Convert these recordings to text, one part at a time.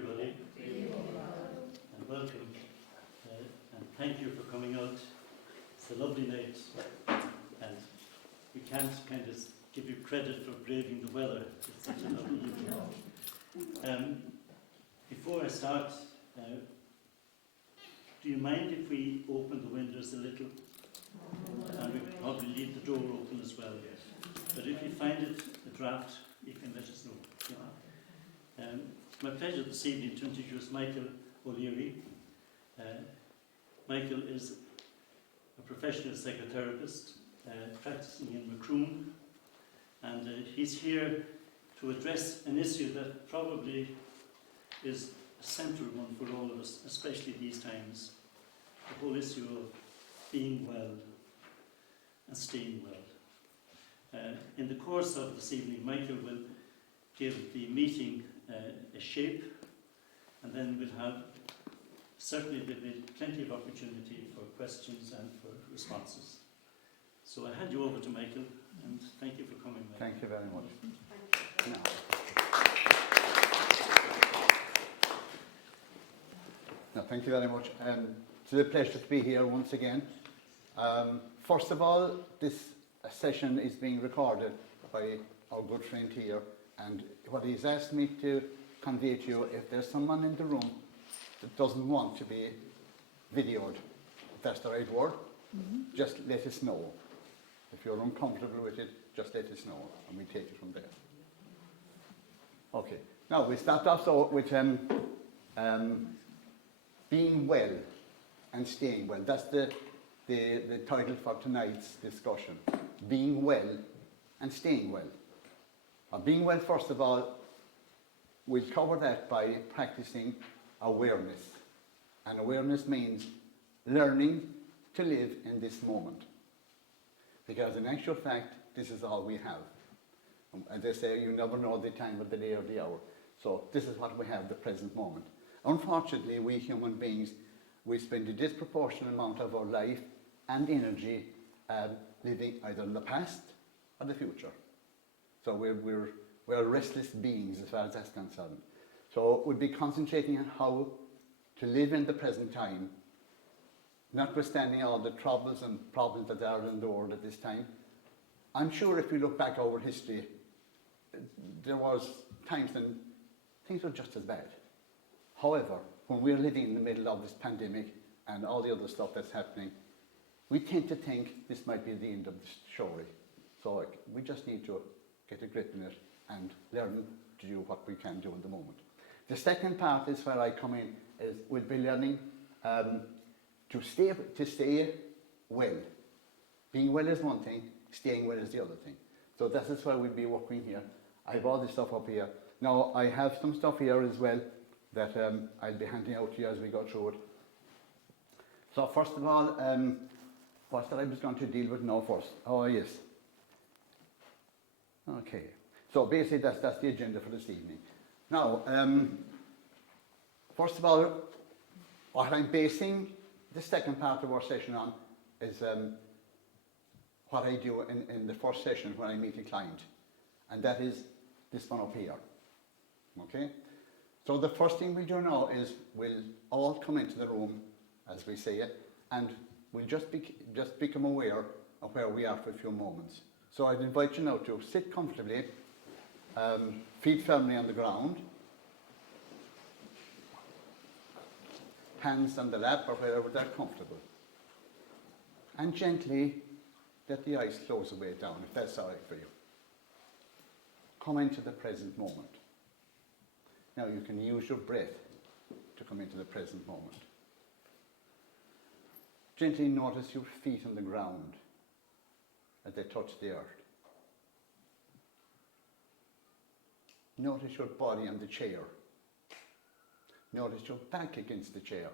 everybody, and welcome, and thank you for coming out. It's a lovely night, and we can't kind of give you credit for braving the weather. It's such a lovely evening. Before I start, do you mind if we open the windows a little? And we could probably leave the door open as well. But if you find it a draught, you can let us know. It's my pleasure this evening to introduce Michael O'Leary. Michael is a professional psychotherapist practicing in Macroom, and he's here to address an issue that probably is a central one for all of us, especially these times. The whole issue of being well and staying well. In the course of this evening, Michael will give the meeting a shape, and then we'll have, certainly there'll be plenty of opportunity for questions and for responses. So I hand you over to Michael, and thank you for coming, Michael. Thank you very much. No, thank you very much. It's a pleasure to be here once again. First of all, this session is being recorded by our good friend here, and what he's asked me to convey to you, if there's someone in the room that doesn't want to be videoed, if that's the right word, just let us know. If you're uncomfortable with it, just let us know, and we take it from there. Okay, now we start off with being well and staying well. That's the title for tonight's discussion. Being well and staying well. Being well, first of all, we'll cover that by practicing awareness. And awareness means learning to live in this moment. Because in actual fact, this is all we have. As they say, you never know the time of the day or the hour. So this is what we have, the present moment. Unfortunately, we human beings, we spend a disproportionate amount of our life and energy living either in the past or the future. So we're restless beings as far as that's concerned. So we'll be concentrating on how to live in the present time, notwithstanding all the troubles and problems that are in the world at this time. I'm sure if we look back over history, there was times when things were just as bad. However, when we're living in the middle of this pandemic and all the other stuff that's happening, we tend to think this might be the end of the story. So we just need to get a grip in it and learn to do what we can do in the moment. The second part is where I come in, is we'll be learning to stay well. Being well is one thing, staying well is the other thing. So that is why we'll be working here. I have all this stuff up here. Now I have some stuff here as well that I'll be handing out to you as we go through it. So first of all, what that I was going to deal with now first? Oh yes. Okay. So basically that's the agenda for this evening. Now, first of all, what I'm basing the second part of our session on is what I do in the first session when I meet a client. And that is this one up here. Okay? So the first thing we'll do now is we'll all come into the room, as we say it, and we'll just become aware of where we are for a few moments. So I'd invite you now to sit comfortably, feet firmly on the ground, hands on the lap or wherever they're comfortable. And gently let the eyes close away down, if that's all right for you. Come into the present moment. Now you can use your breath to come into the present moment. Gently notice your feet on the ground as they touch the earth. Notice your body on the chair. Notice your back against the chair.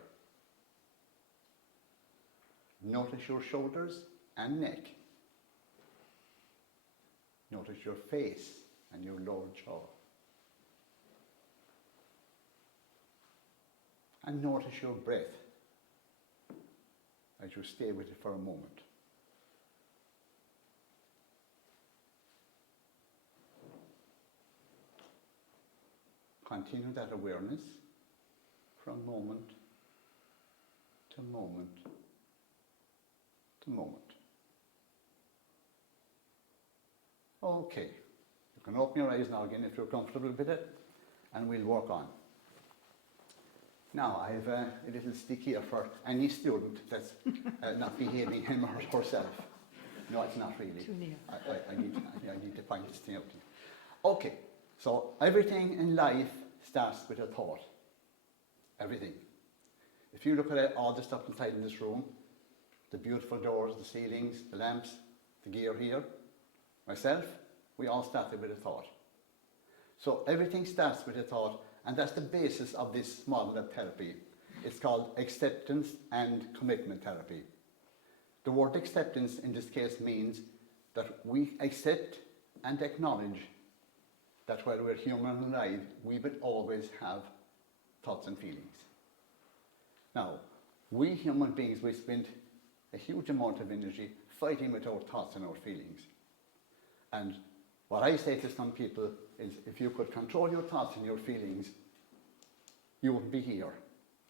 Notice your shoulders and neck. Notice your face and your lower jaw. And notice your breath as you stay with it for a moment. Continue that awareness from moment to moment to moment. Okay, you can open your eyes now again if you're comfortable with it, and we'll work on. Now, I have a little stick here for any student that's not behaving him or herself. No, it's not really. Too near. I need to point this thing out to you. Okay, so everything in life starts with a thought. Everything. If you look at all the stuff inside in this room, the beautiful doors, the ceilings, the lamps, the gear here, myself, we all started with a thought. So everything starts with a thought, and that's the basis of this model of therapy. It's called acceptance and commitment therapy. The word acceptance in this case means that we accept and acknowledge that while we're human and alive, we will always have thoughts and feelings. Now, we human beings, we spend a huge amount of energy fighting with our thoughts and our feelings. And what I say to some people is, if you could control your thoughts and your feelings, you wouldn't be here.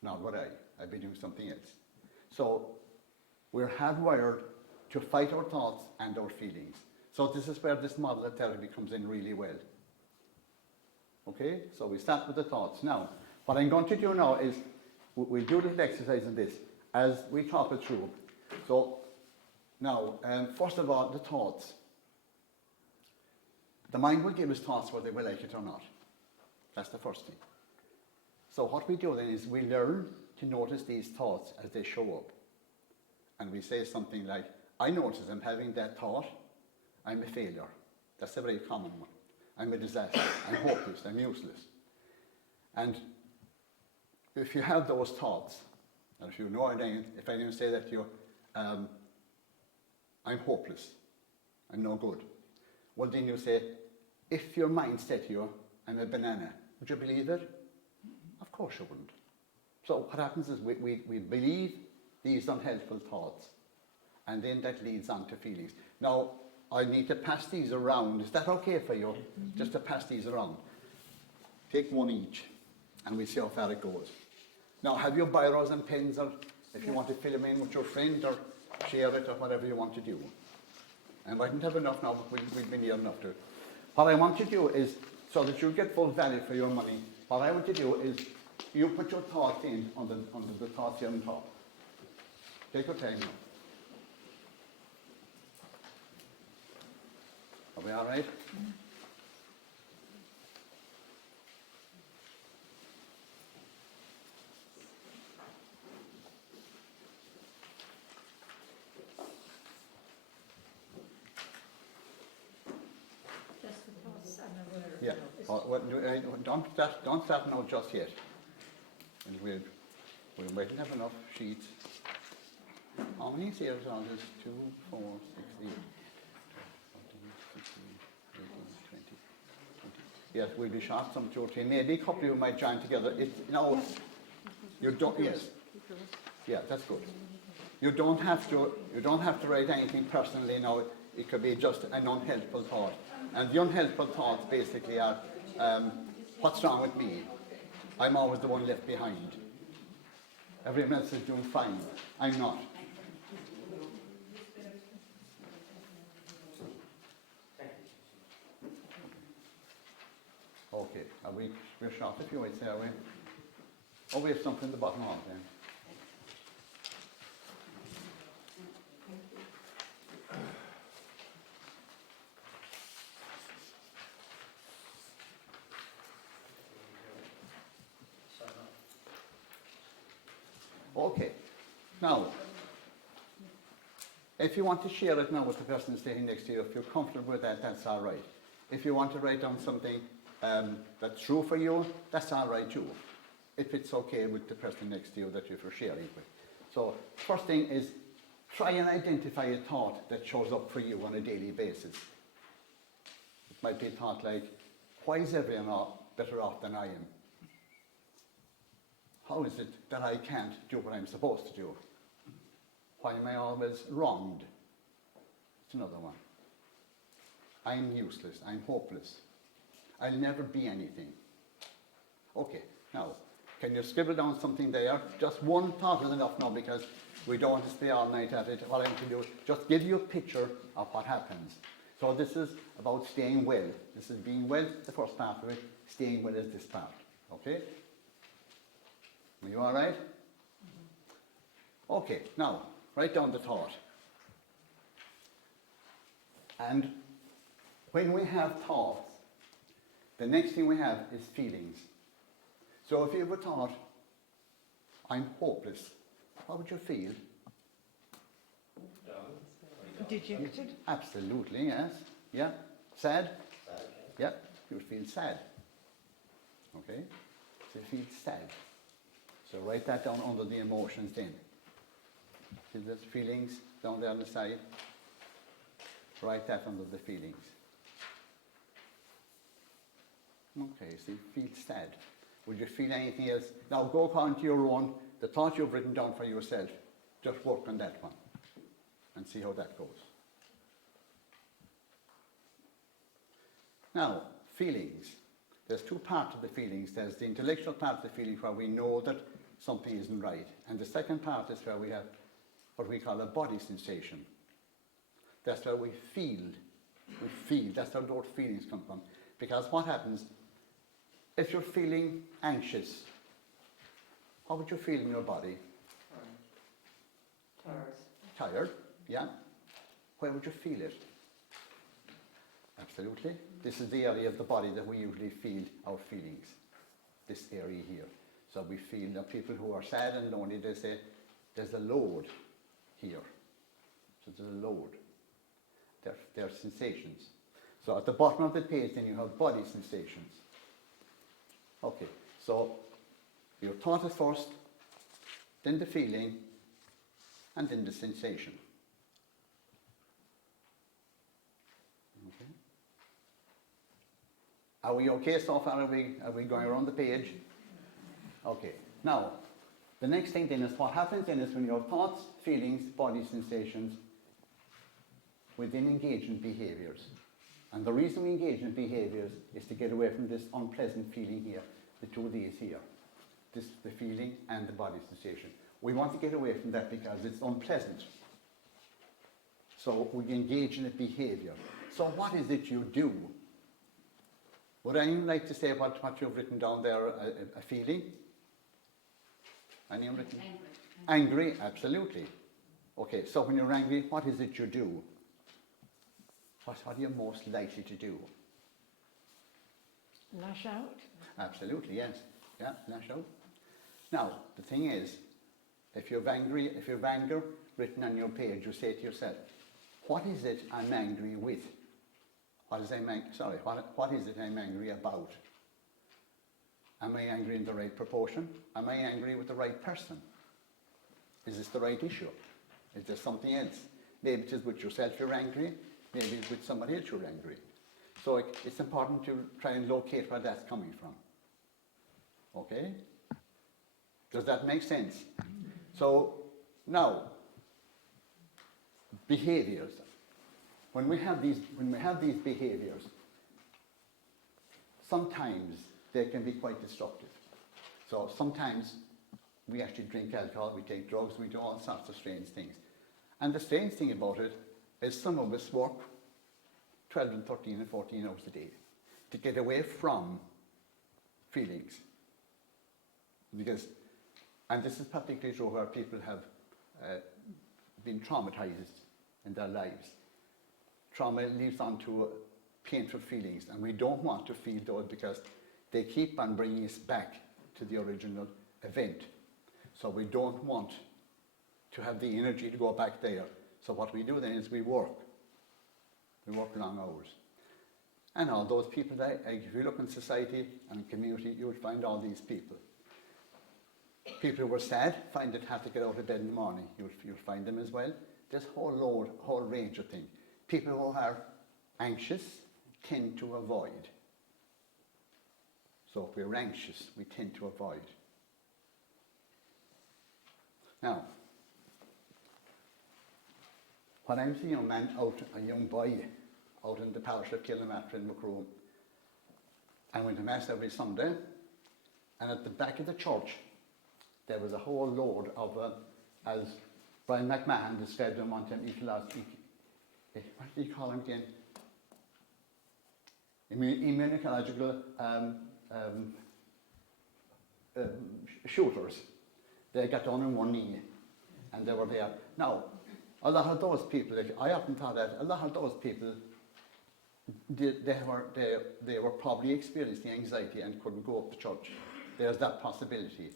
Not would I. I'd be doing something else. So we're hardwired to fight our thoughts and our feelings. So this is where this model of therapy comes in really well. Okay, so we start with the thoughts. Now, what I'm going to do now is, we'll do a little exercise in this as we talk it through. So, now, first of all, the thoughts. The mind will give us thoughts whether we like it or not. That's the first thing. So what we do then is we learn to notice these thoughts as they show up. And we say something like, I notice I'm having that thought, I'm a failure. That's a very common one. I'm a disaster, I'm hopeless, I'm useless. And if you have those thoughts, and if you know anything, if I didn't say that to you, I'm hopeless, I'm no good. Well, then you say, if your mind said to you, I'm a banana, would you believe it? Of course you wouldn't. So what happens is we believe these unhelpful thoughts, and then that leads on to feelings. Now, I need to pass these around. Is that okay for you? Mm-hmm. Just to pass these around. Take one each, and we'll see how far it goes. Now, have your biros and pens, or if you want to fill them in with your friend, or share it, or whatever you want to do. And I didn't have enough now, but we've been near enough to it. What I want to do is, so that you get full value for your money, what I want to do is, you put your thoughts in under the thoughts here on top. Take your time now. Are we all right? Mm-hmm. Just the thoughts and the word. Yeah. Don't start now just yet. And we mightn't have enough sheets. How many series are there? 2, 4, 6, 8. 20. Yes, we'll be short some 2 or 3. Maybe a couple of you might join together. You don't. Yes. Yeah, that's good. You don't have to write anything personally now. It could be just an unhelpful thought. And the unhelpful thoughts basically are, what's wrong with me? I'm always the one left behind. Everyone else is doing fine. I'm not. Okay, we're short a few minutes there, are we? Oh, we have something at the bottom of then. Okay, now, if you want to share it now with the person standing next to you, if you're comfortable with that, that's all right. If you want to write down something that's true for you, that's all right too. If it's okay with the person next to you that you're sharing with. So, first thing is, try and identify a thought that shows up for you on a daily basis. It might be a thought like, why is everyone better off than I am? How is it that I can't do what I'm supposed to do? Why am I always wronged? It's another one. I'm useless, I'm hopeless. I'll never be anything. Okay, now, Can you scribble down something there? Just one thought is enough now, because we don't want to stay all night at it. What I'm going to do is just give you a picture of what happens. So this is about staying well. This is being well, the first part of it. Staying well is this part. Okay? Are you all right? Okay, now, write down the thought. And when we have thoughts, the next thing we have is feelings. So if you ever thought, I'm hopeless, what would you feel? Dejected. Absolutely, yes. Yeah. Sad? Yeah, you would feel sad. Okay? So you feel sad. So write that down under the emotions then. See the feelings down there on the side? Write that under the feelings. Okay, so you feel sad. Would you feel anything else? Now go on to your own, the thought you've written down for yourself. Just work on that one and see how that goes. Now, feelings. There's two parts of the feelings. There's the intellectual part of the feeling where we know that something isn't right. And the second part is where we have what we call a body sensation. That's where we feel. We feel. That's where those feelings come from. Because what happens, if you're feeling anxious, how would you feel in your body? Tired, yeah. Where would you feel it? Absolutely. This is the area of the body that we usually feel our feelings. This area here. So we feel that people who are sad and lonely, they say, there's a load here. So there's a load. They're sensations. So at the bottom of the page, then you have body sensations. Okay, so your thought is first, then the feeling, and then the sensation. Okay. Are we okay so far? Are we going around the page? Okay. Now, the next thing then is what happens then is when your thoughts, feelings, body sensations, we then engage in behaviours. And the reason we engage in behaviours is to get away from this unpleasant feeling here, the two of these here. This, the feeling and the body sensation. We want to get away from that because it's unpleasant. So we engage in a behaviour. So what is it you do? Would anyone like to say what you've written down there, a feeling? Anyone written? Angry, absolutely. Okay, so when you're angry, what is it you do? What are you most likely to do? Lash out. Absolutely, yes. Yeah, lash out. Now, the thing is, if you've anger written on your page, you say to yourself, what is it I'm angry with? What is it I'm angry about? Am I angry in the right proportion? Am I angry with the right person? Is this the right issue? Is there something else? Maybe it is with yourself you're angry, maybe it's with somebody else you're angry. So it's important to try and locate where that's coming from. Okay? Does that make sense? So now, behaviours. When we have these behaviours, sometimes they can be quite destructive. So sometimes we actually drink alcohol, we take drugs, we do all sorts of strange things. And the strange thing about it is some of us work 12 and 13 and 14 hours a day to get away from feelings. And this is particularly true where people have been traumatized in their lives. Trauma leads on to painful feelings, and we don't want to feel those because they keep on bringing us back to the original event. So we don't want to have the energy to go back there. So what we do then is we work. We work long hours. And all those people, if you look in society and community, you would find all these people. People who are sad find it hard to get out of bed in the morning. You'll find them as well. There's a whole range of things. People who are anxious tend to avoid. So if we're anxious, we tend to avoid. Now, when I was a young boy out in the parish of Kilnamartyr in Macroom, I went to Mass every Sunday, And at the back of the church, there was a whole load of, as Brian McMahon described them one time, what do you call them again? Immunological shooters. They got down on one knee and they were there. Now, a lot of those people, I often thought that a lot of those people, they were probably experiencing anxiety and couldn't go up to church. There's that possibility.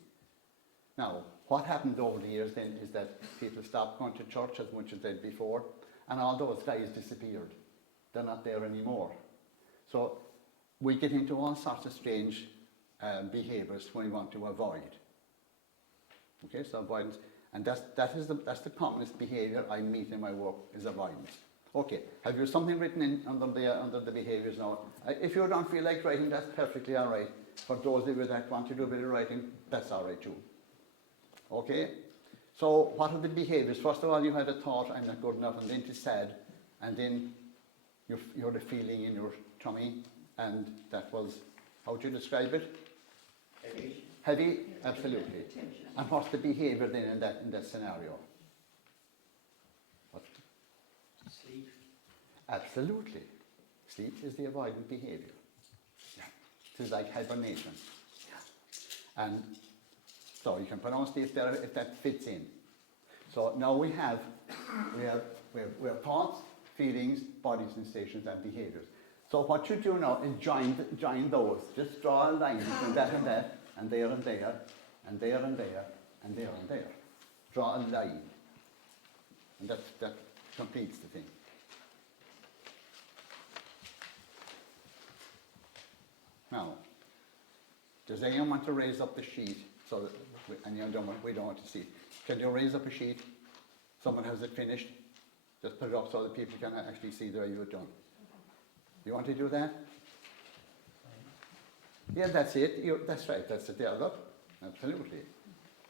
Now, what happened over the years then is that people stopped going to church as much as they did before, and all those guys disappeared. They're not there anymore. So we get into all sorts of strange behaviours when we want to avoid. Okay, so avoidance, and that's the commonest behaviour I meet in my work is avoidance. Okay, have you something written in under the behaviours now? If you don't feel like writing, that's perfectly all right. For those of you that want to do a bit of writing, that's all right too. Okay, so what are the behaviours? First of all, you had a thought, I'm not good enough, and then it's sad, and then you had a feeling in your tummy, and that was, how would you describe it? Heavy. Heavy, absolutely. And what's the behaviour then in that scenario? What? Sleep. Absolutely. Sleep is the avoidant behaviour. Yeah. It is like hibernation. Yeah. And so you can pronounce this there if that fits in. So now we have thoughts, feelings, body sensations, and behaviours. So what you do now is join those. Just draw a line between that, and there and there, and there and there, and there and there. Draw a line. And that completes the thing. Now, does anyone want to raise up the sheet so that we don't want to see it? Can you raise up a sheet? Someone has it finished? Just put it up so that people can actually see the way you've done. You want to do that? Yeah, that's it. That's right. That's it there. Look, absolutely.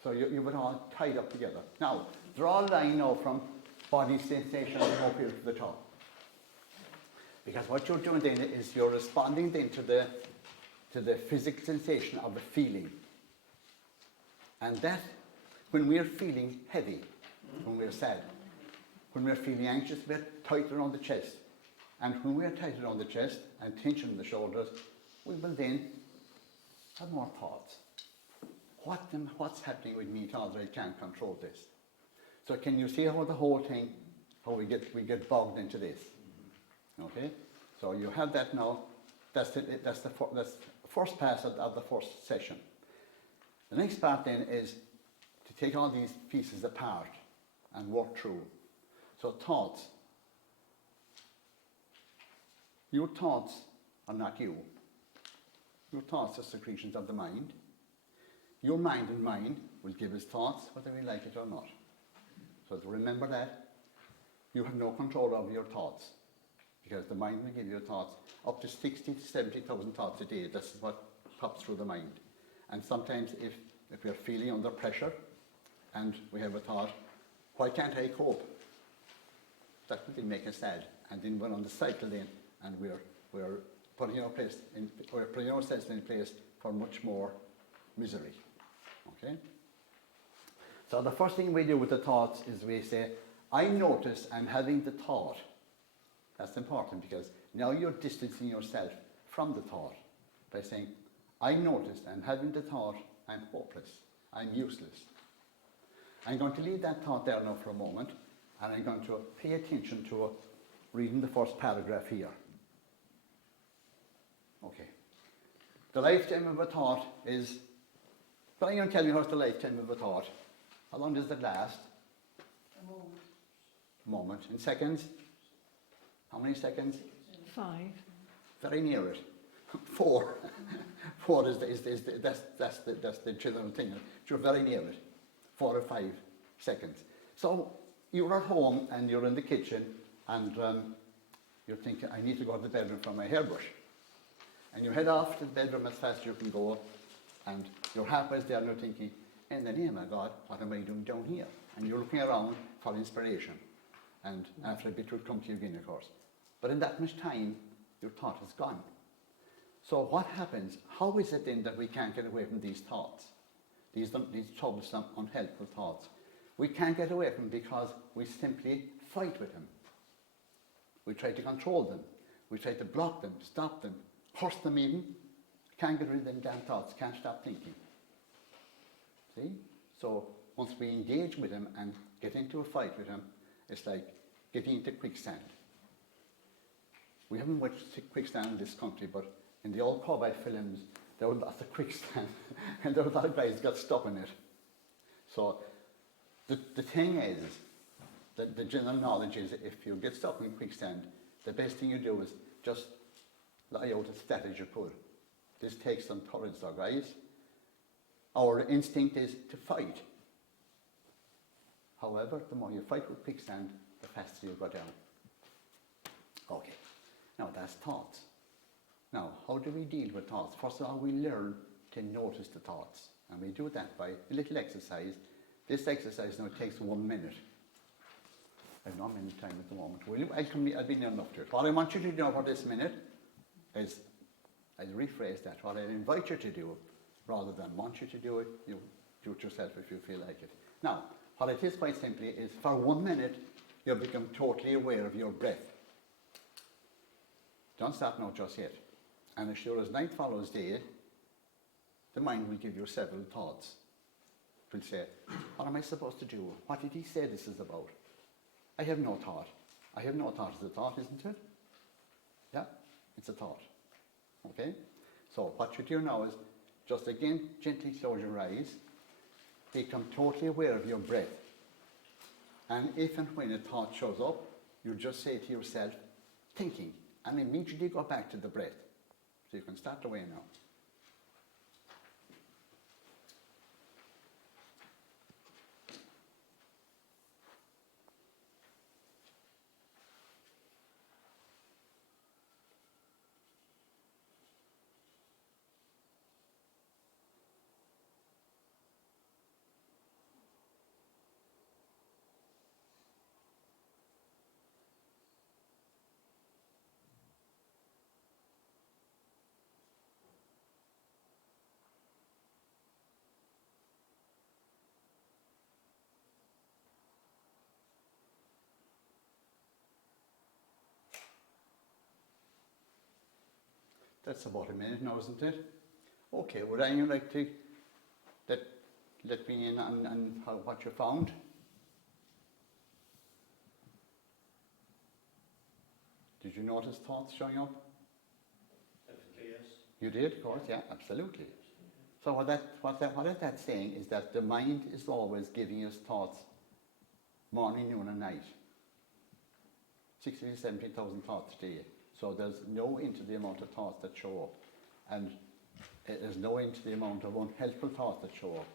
So you were all tied up together. Now, draw a line now from body sensation up here to the top. Because what you're doing then is you're responding then to the physical sensation of a feeling. And that, when we're feeling heavy, when we're sad, when we're feeling anxious, we're tight around the chest. And when we're tight around the chest and tension in the shoulders, we will then have more thoughts. What's happening with me now that I can't control this? So can you see how the whole thing, how we get bogged into this? Okay? So you have that now. That's the first part of the first session. The next part then is to take all these pieces apart and work through. So thoughts. Your thoughts are not you. Your thoughts are secretions of the mind. Your mind and mind will give us thoughts whether we like it or not. So to remember that, you have no control over your thoughts because the mind will give you thoughts up to 60 to 70,000 thoughts a day. That's what pops through the mind. And sometimes if we're feeling under pressure and we have a thought, why can't I cope? That will make us sad. And then we're on the cycle then, and we're putting ourselves in place for much more misery. Okay? So the first thing we do with the thoughts is we say, I notice I'm having the thought. That's important because now you're distancing yourself from the thought by saying, I notice I'm having the thought, I'm hopeless, I'm useless. I'm going to leave that thought there now for a moment, and I'm going to pay attention to reading the first paragraph here. Okay. The lifetime of a thought is, but I'm going to tell you what's the lifetime of a thought. How long does it last? A moment. In seconds? How many seconds? 5. Very near it. 4. 4 is that's the children thing. You're very near it. 4 or 5 seconds. So you're at home and you're in the kitchen and you're thinking, I need to go to the bedroom for my hairbrush. And you head off to the bedroom as fast as you can go, and you're halfway there and you're thinking, in the name of God, what am I doing down here? And you're looking around for inspiration. And after a bit it will come to you again, of course. But in that much time, your thought is gone. So what happens? How is it then that we can't get away from these thoughts? These troublesome, unhelpful thoughts. We can't get away from them because we simply fight with them. We try to control them. We try to block them, stop them, curse them even. Can't get rid of them damn thoughts, can't stop thinking. See? So once we engage with them and get into a fight with them, it's like getting into quicksand. We haven't much quicksand in this country, but in the old cowboy films, there was lots of quicksand, and there were a lot of guys got stuck in it. So the thing is, that the general knowledge is, if you get stuck in quicksand, the best thing you do is just lie out as flat as you could. This takes some courage, though, guys. Our instinct is to fight. However, the more you fight with quicksand, the faster you go down. Okay, now that's thoughts. Now, how do we deal with thoughts? First of all, we learn to notice the thoughts. And we do that by a little exercise. This exercise now takes 1 minute. I've not many time at the moment. I'll be near enough to it. What I want you to do for this minute is, I'll rephrase that. What I invite you to do, rather than want you to do it, you do it yourself if you feel like it. Now, what it is quite simply is, for 1 minute, you'll become totally aware of your breath. Don't stop now just yet. And as sure as night follows day, the mind will give you several thoughts. It will say, what am I supposed to do? What did he say this is about? I have no thought. I have no thought. It's a thought, isn't it? Yeah, it's a thought. Okay? So what you do now is, just again, gently close your eyes. Become totally aware of your breath. And if and when a thought shows up, you just say to yourself, thinking, and immediately go back to the breath. So you can start away now. That's about a minute now, isn't it? Okay, would anyone like to let me in on what you found? Did you notice thoughts showing up? Definitely, yes. You did, of course, yeah, absolutely. So what that's saying is that the mind is always giving us thoughts morning, noon and night. 60,000 to 70,000 thoughts a day. So there's no end to the amount of thoughts that show up. And there's no end to the amount of unhelpful thoughts that show up.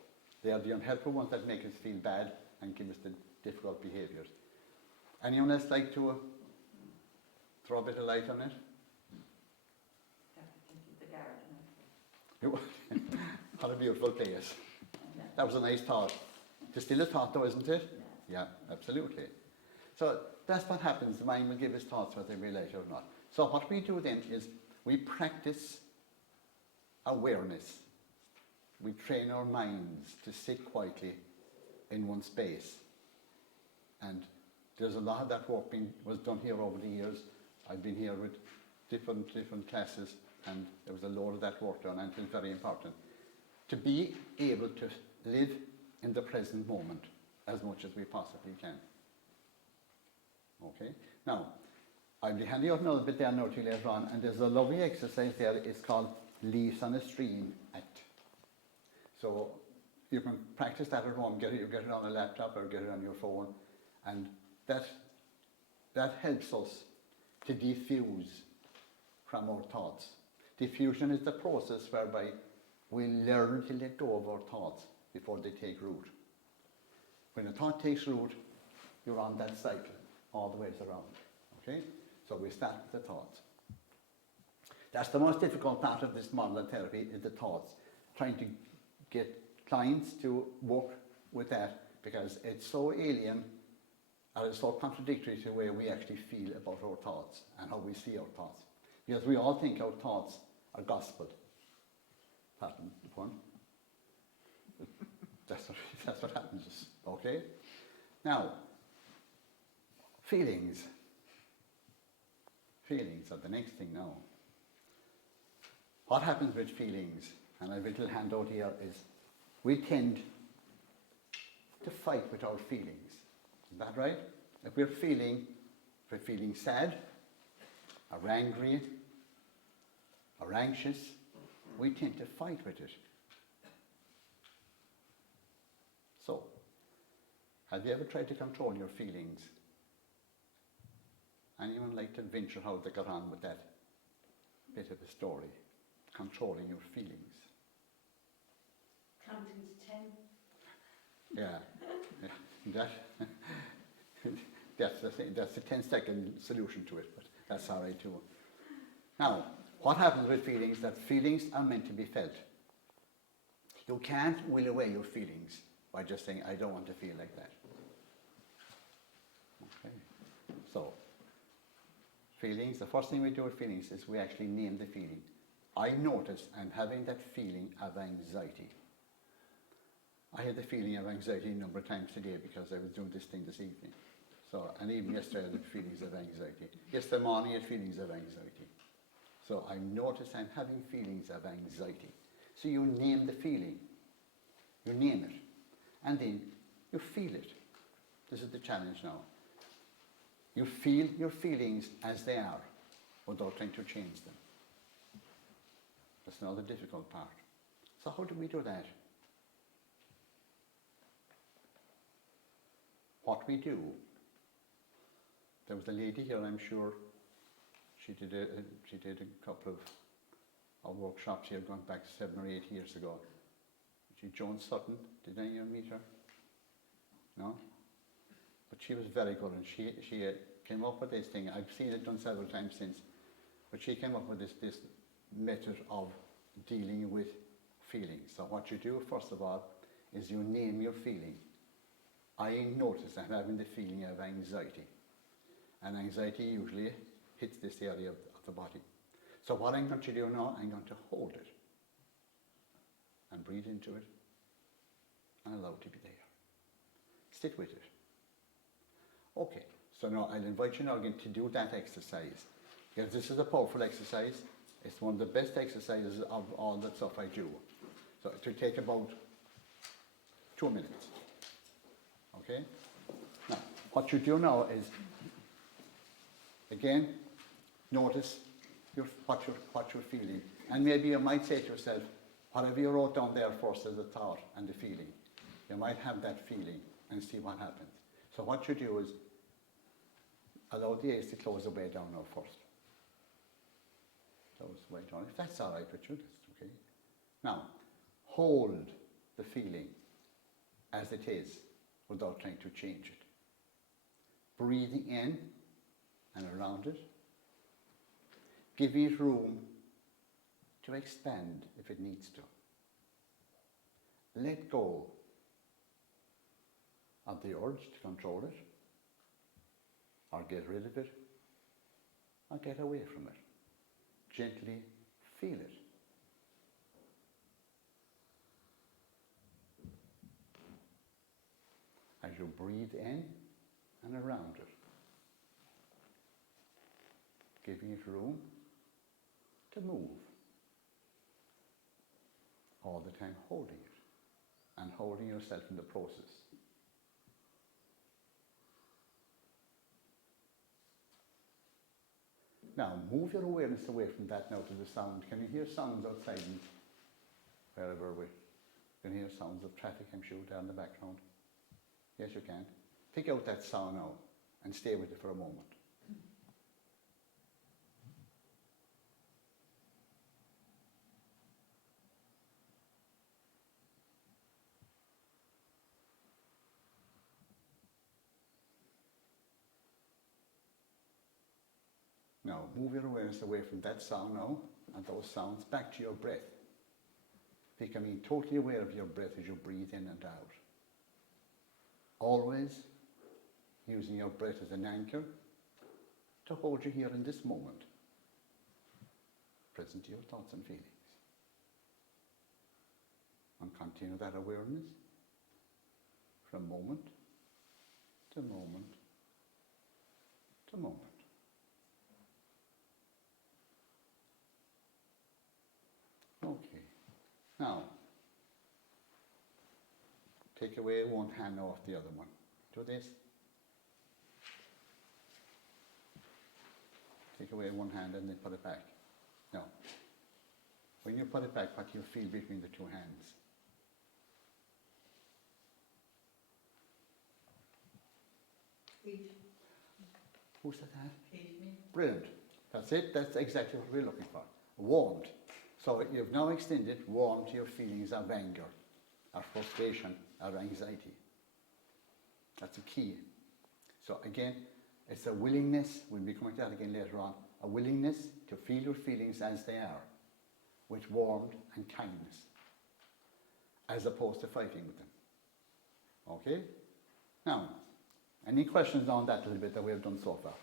They are the unhelpful ones that make us feel bad and give us the difficult behaviours. Anyone else like to throw a bit of light on it? The garden. What a beautiful place. That was a nice thought. It's still a thought though, isn't it? Yeah, absolutely. So that's what happens. The mind will give us thoughts whether we like it or not. So what we do then is we practice awareness. We train our minds to sit quietly in one space. And there's a lot of that work was done here over the years. I've been here with different classes, and there was a lot of that work done, and it is very important to be able to live in the present moment as much as we possibly can. Okay? Now, I'll be handing out another bit there now to you later on, and there's a lovely exercise there. It's called Leaves on a Stream Act. So you can practice that at home, get it on a laptop or get it on your phone, and that helps us to diffuse from our thoughts. Diffusion is the process whereby we learn to let go of our thoughts before they take root. When a thought takes root, you're on that cycle all the way around. Okay? So we start with the thoughts. That's the most difficult part of this model of therapy, is the thoughts. Trying to get clients to work with that, because it's so alien and it's so contradictory to the way we actually feel about our thoughts and how we see our thoughts. Because we all think our thoughts or gospel. Pardon the pun. That's what happens, okay? Now, feelings. Feelings are the next thing now. What happens with feelings, and a little handout here, is we tend to fight with our feelings. Is that right? If we're feeling sad, or angry, or anxious, we tend to fight with it. So, have you ever tried to control your feelings? Anyone like to venture how they got on with that bit of a story? Controlling your feelings. Counting to 10. Yeah. That's a 10-second solution to it, but that's all right too. Now, what happens with feelings? That feelings are meant to be felt. You can't will away your feelings by just saying, I don't want to feel like that. Okay. So, feelings, the first thing we do with feelings is we actually name the feeling. I notice I'm having that feeling of anxiety. I had the feeling of anxiety a number of times today because I was doing this thing this evening. So, and even yesterday I had feelings of anxiety. Yesterday morning I had feelings of anxiety. So I notice I'm having feelings of anxiety. So you name the feeling. You name it. And then you feel it. This is the challenge now. You feel your feelings as they are without trying to change them. That's another difficult part. So how do we do that? What we do, there was a lady here, I'm sure, she did a couple of workshops here going back 7 or 8 years ago. She, Joan Sutton, did any of you meet her? No? But she was very good, and she came up with this thing. I've seen it done several times since, but she came up with this method of dealing with feelings. So what you do, first of all, is you name your feeling. I notice I'm having the feeling of anxiety. And anxiety usually hits this area of the body. So what I'm going to do now, I'm going to hold it and breathe into it and allow it to be there. Sit with it. Okay, so now I'll invite you now again to do that exercise. Because this is a powerful exercise. It's one of the best exercises of all the stuff I do. So it will take about 2 minutes. Okay? Now, what you do now is, again, notice what you're feeling. And maybe you might say to yourself, whatever you wrote down there first as a thought and the feeling, you might have that feeling and see what happens. So what you do is, allow the eyes to close away down now first. Close way down. If that's all right with you, that's okay. Now, hold the feeling as it is without trying to change it. Breathing in and around it. Giving it room to expand if it needs to. Let go of the urge to control it, or get rid of it, or get away from it. Gently feel it. As you breathe in and around it, giving it room to move. All the time holding it and holding yourself in the process. Now, move your awareness away from that now to the sound. Can you hear sounds outside and wherever we can hear sounds of traffic, I'm sure, down in the background? Yes, you can. Pick out that sound now and stay with it for a moment. Now, move your awareness away from that sound now, and those sounds back to your breath. Becoming totally aware of your breath as you breathe in and out. Always using your breath as an anchor to hold you here in this moment. present to your thoughts and feelings. And continue that awareness from moment to moment to moment. Okay. Now, take away one hand off the other one. Do this. Take away one hand and then put it back. Now, when you put it back, what do you feel between the two hands? Heat. Who said that? Heat me. Brilliant. That's it. That's exactly what we're looking for. Warmed. So you've now extended warm to your feelings of anger, or frustration, or anxiety. That's a key. So again, it's a willingness, we'll be coming to that again later on, a willingness to feel your feelings as they are, with warmth and kindness, as opposed to fighting with them. Okay? Now, any questions on that little bit that we have done so far?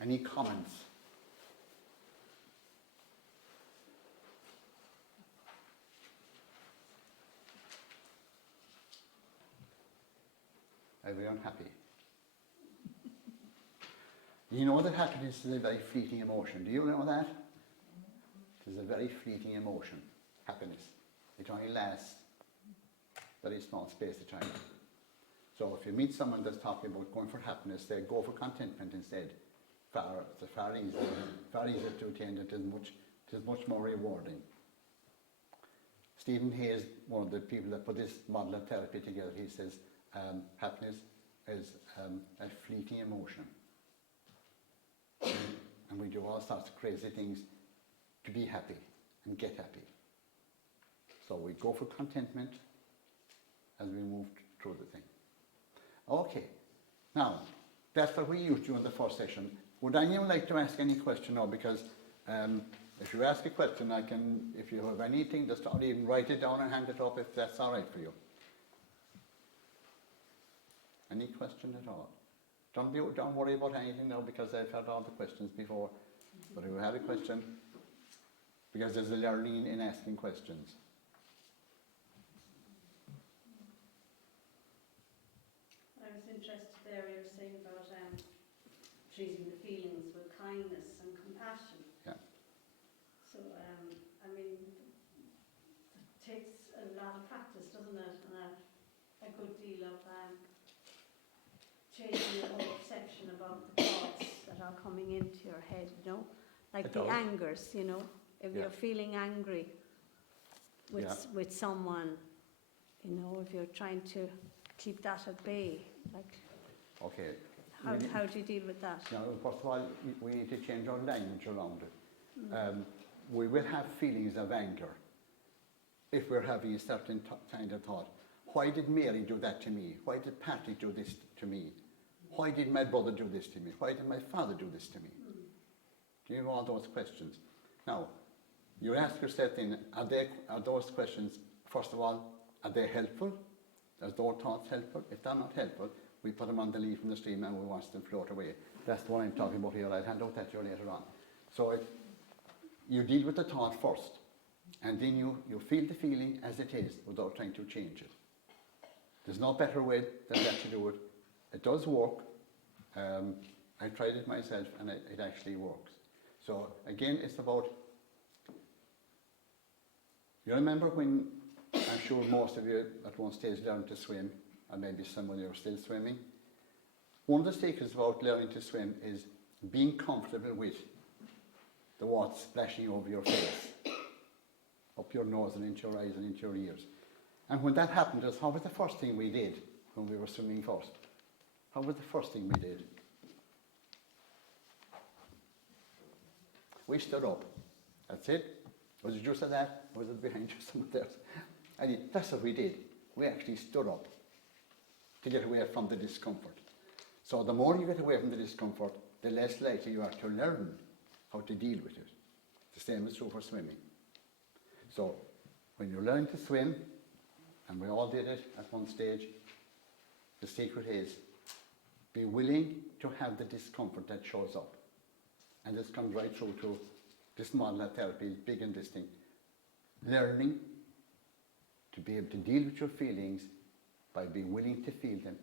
Any comments? Everyone happy? You know that happiness is a very fleeting emotion. Do you know that? It is a very fleeting emotion, happiness. It only lasts a very small space of time. So if you meet someone that's talking about going for happiness, they go for contentment instead. It's far easier to attain. It is much more rewarding. Stephen Hayes, one of the people that put this model of therapy together, he says happiness is a fleeting emotion. And we do all sorts of crazy things to be happy and get happy. So we go for contentment as we move through the thing. Okay, now that's what we used to do in the first session. Would anyone like to ask any question now? Because if you ask a question, I can, if you have anything, just even write it down and hand it up if that's all right for you. Any question at all? Don't worry about anything now because I've had all the questions before. But if you have a question, because there's a learning in asking questions. I was interested there, you were saying about treating the feelings with kindness and compassion. Yeah. So, I mean, it takes a lot of practice, doesn't it? And a good deal of changing your whole perception about the thoughts that are coming into your head, you know? Like It the does. angers, you know? If Yeah. you're feeling angry with, Yeah. with someone, you know, if you're trying to keep that at bay, like, Okay. how do you deal with that? Now, first of all, we need to change our language around it. We will have feelings of anger if we're having a certain kind of thought. Why did Mary do that to me? Why did Patrick do this to me? Why did my brother do this to me? Why did my father do this to me? Do you know all those questions? Now, you ask yourself then, are those questions, first of all, are they helpful? Are those thoughts helpful? If they're not helpful, we put them on the leaf in the stream and we watch them float away. That's the one I'm talking about here. I'll hand out that to you later on. So you deal with the thought first, and then you feel the feeling as it is without trying to change it. There's no better way than that to do it. It does work. I tried it myself and it actually works. So again, it's about, you remember when, I'm sure most of you at one stage learned to swim, and maybe some of you are still swimming. One of the secrets about learning to swim is being comfortable with the water splashing over your face, up your nose and into your eyes and into your ears. And when that happened to us, how was the first thing we did when we were swimming first? How was the first thing we did? We stood up. That's it. Was it just like that? Or was it behind you somewhere else? And that's what we did. We actually stood up to get away from the discomfort. So the more you get away from the discomfort, the less likely you are to learn how to deal with it. The same is true for swimming. So when you learn to swim, and we all did it at one stage, the secret is be willing to have the discomfort that shows up and this comes right through to this model of therapy, is big in this thing. Learning to be able to deal with your feelings by being willing to feel them,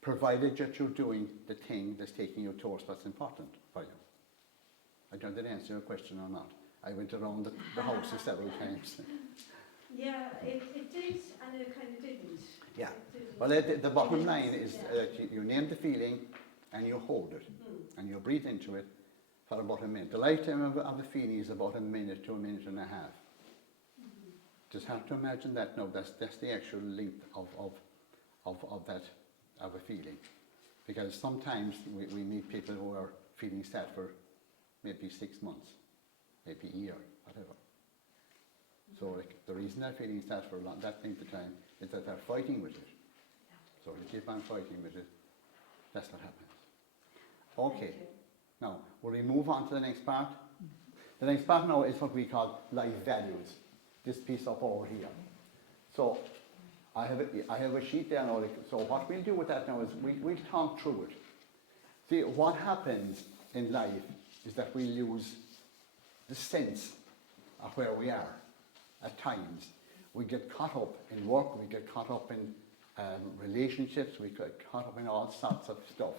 provided that you're doing the thing that's taking you towards what's important for you. I don't know if that answer your question or not. I went around the house several times. Yeah, it did, and it kind of didn't. Yeah. It didn't. Well, the bottom line is Yeah. that you name the feeling and you hold it Mm. and you breathe into it for about a minute. The lifetime of the feeling is about a minute to a minute and a half. Mm-hmm. Just have to imagine that now. That's the actual length of a feeling. Because sometimes we meet people who are feeling sad for maybe 6 months, maybe a year, whatever. So like, the reason they're feeling sad for that length of time is that they're fighting with it. So they keep on fighting with it. That's what happens. Okay, Thank you. now will we move on to the next part? The next part now is what we call life values. This piece up over here. So I have a sheet there now. So what we'll do with that now is we'll talk through it. See, what happens in life is that we lose the sense of where we are at times. We get caught up in work, we get caught up in relationships, we get caught up in all sorts of stuff.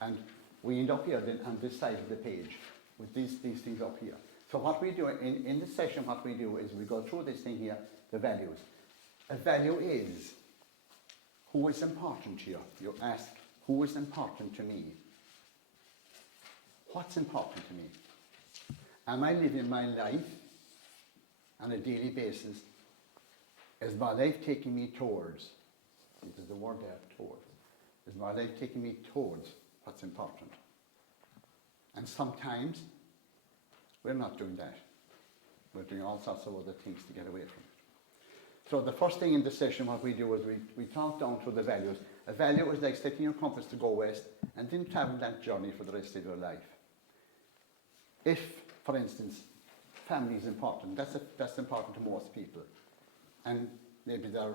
And we end up here then on this side of the page with these things up here. So what we do in this session, what we do is we go through this thing here, the values. A value is who is important to you. You ask, who is important to me? What's important to me? Am I living my life on a daily basis? Is my life taking me towards, there's the word there, towards. Is my life taking me towards what's important? And sometimes we're not doing that. We're doing all sorts of other things to get away from it. So the first thing in this session, what we do is we talk down through the values. A value is like setting your compass to go west and then travel that journey for the rest of your life. If, for instance, family is important, that's important to most people. And maybe they're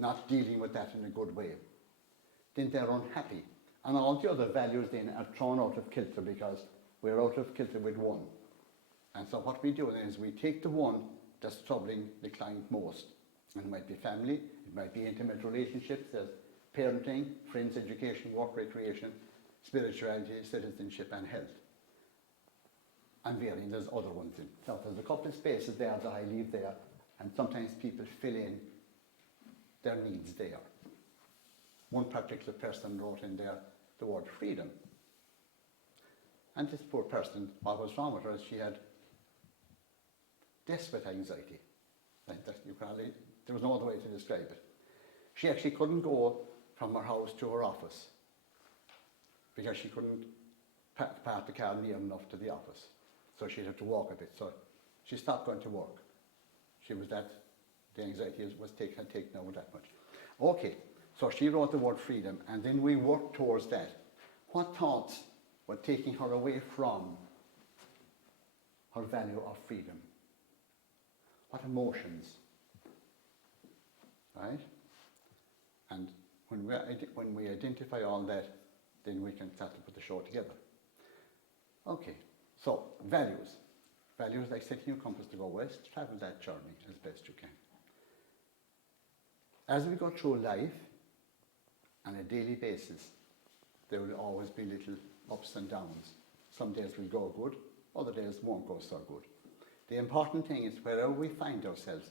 not dealing with that in a good way. Then they're unhappy. And all the other values then are thrown out of kilter because we're out of kilter with one. And so what we do then is we take the one that's troubling the client most. And it might be family, it might be intimate relationships, there's parenting, friends, education, work, recreation, spirituality, citizenship and health. And varying, there's other ones in. Now there's a couple of spaces there that I leave there, and sometimes people fill in their needs there. One particular person wrote in there the word freedom. And this poor person, what was wrong with her is she had desperate anxiety. Like that, there was no other way to describe it. She actually couldn't go from her house to her office because she couldn't park the car near enough to the office. So she'd have to walk a bit. So she stopped going to work. The anxiety had taken over that much. Okay, so she wrote the word freedom, and then we worked towards that. What thoughts were taking her away from her value of freedom? What emotions? Right? And when we identify all that, then we can start to put the show together. Okay, so values. Values like setting your compass to go west, travel that journey as best you can. As we go through life, on a daily basis, there will always be little ups and downs. Some days will go good, other days won't go so good. The important thing is wherever we find ourselves,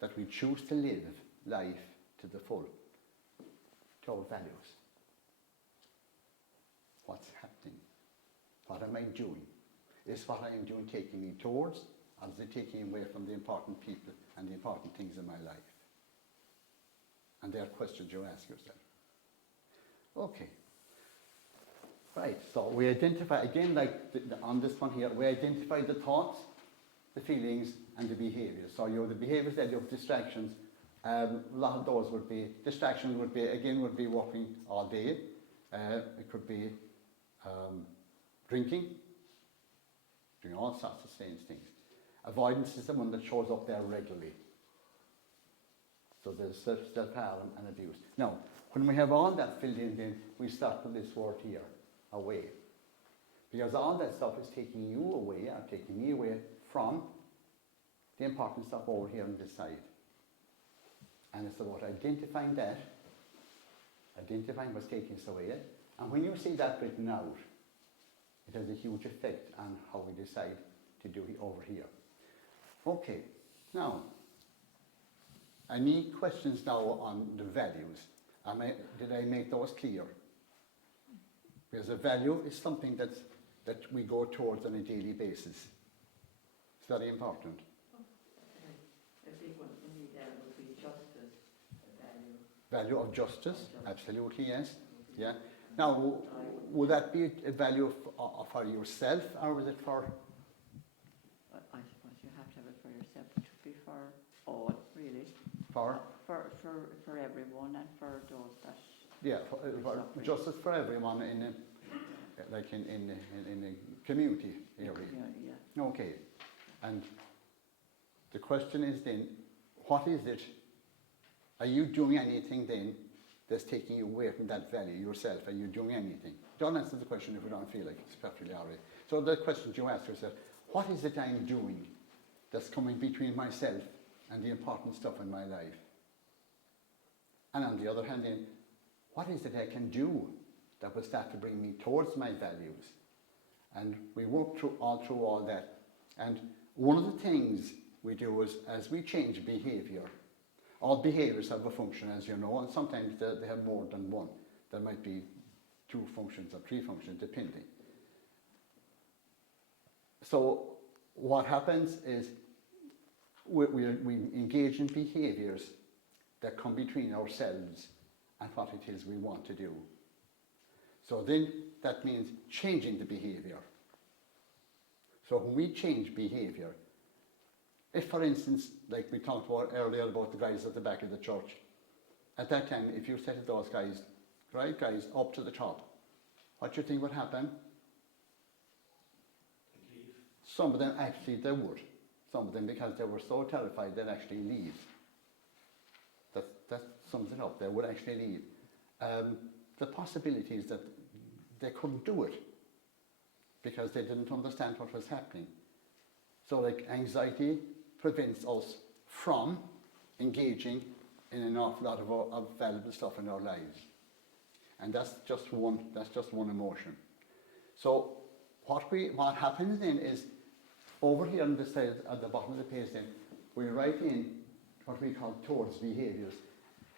that we choose to live life to the full, to our values. What's happening? What am I doing? Is what I am doing taking me towards, or is it taking me away from the important people and the important things in my life? And they are questions you ask yourself. Okay. Right, so we identify, again, like on this one here, we identify the thoughts, the feelings, and the behaviours. So you have the behaviours that you have distractions. A lot of those would be, distractions would be working all day. It could be drinking, doing all sorts of strange things. Avoidance is the one that shows up there regularly. So there's self-harm and abuse. Now, when we have all that filled in, then we start with this word here, away. Because all that stuff is taking you away, or taking me away from the important stuff over here on this side. And it's about identifying that, identifying what's taking us away. And when you see that written out, it has a huge effect on how we decide to do it over here. Okay, now, I need questions now on the values. Did I make those clear? Because a value is something that we go towards on a daily basis. It's very important. A big one for me there would be justice, the value. Value of justice, absolutely, yes. Yeah. Now, would that be a value for yourself, or was it for? I suppose you have to have it for yourself. It should be for all, really. For? For everyone, and for those that. Yeah, for justice for everyone in the community area. Yeah. Okay. And the question is then, what is it? Are you doing anything then that's taking you away from that value yourself? Are you doing anything? Don't answer the question if you don't feel like it's perfectly all right. So the question you ask yourself, what is it I'm doing that's coming between myself and the important stuff in my life? And on the other hand then, what is it I can do that will start to bring me towards my values? And we work through all that. And one of the things we do is, as we change behaviour, all behaviours have a function, as you know, and sometimes they have more than one. There might be 2 functions or 3 functions, depending. So what happens is we engage in behaviours that come between ourselves and what it is we want to do. So then that means changing the behaviour. So when we change behaviour, if for instance, like we talked about earlier about the guys at the back of the church, at that time if you said to those guys, right guys, up to the top, what do you think would happen? Leave. Some of them actually they would. Some of them, because they were so terrified, they'd actually leave. That sums it up. They would actually leave. The possibility is that they couldn't do it because they didn't understand what was happening. So like anxiety prevents us from engaging in an awful lot of valuable stuff in our lives. And that's just one emotion. So what happens then is, over here on the side at the bottom of the page then, we write in what we call towards behaviours.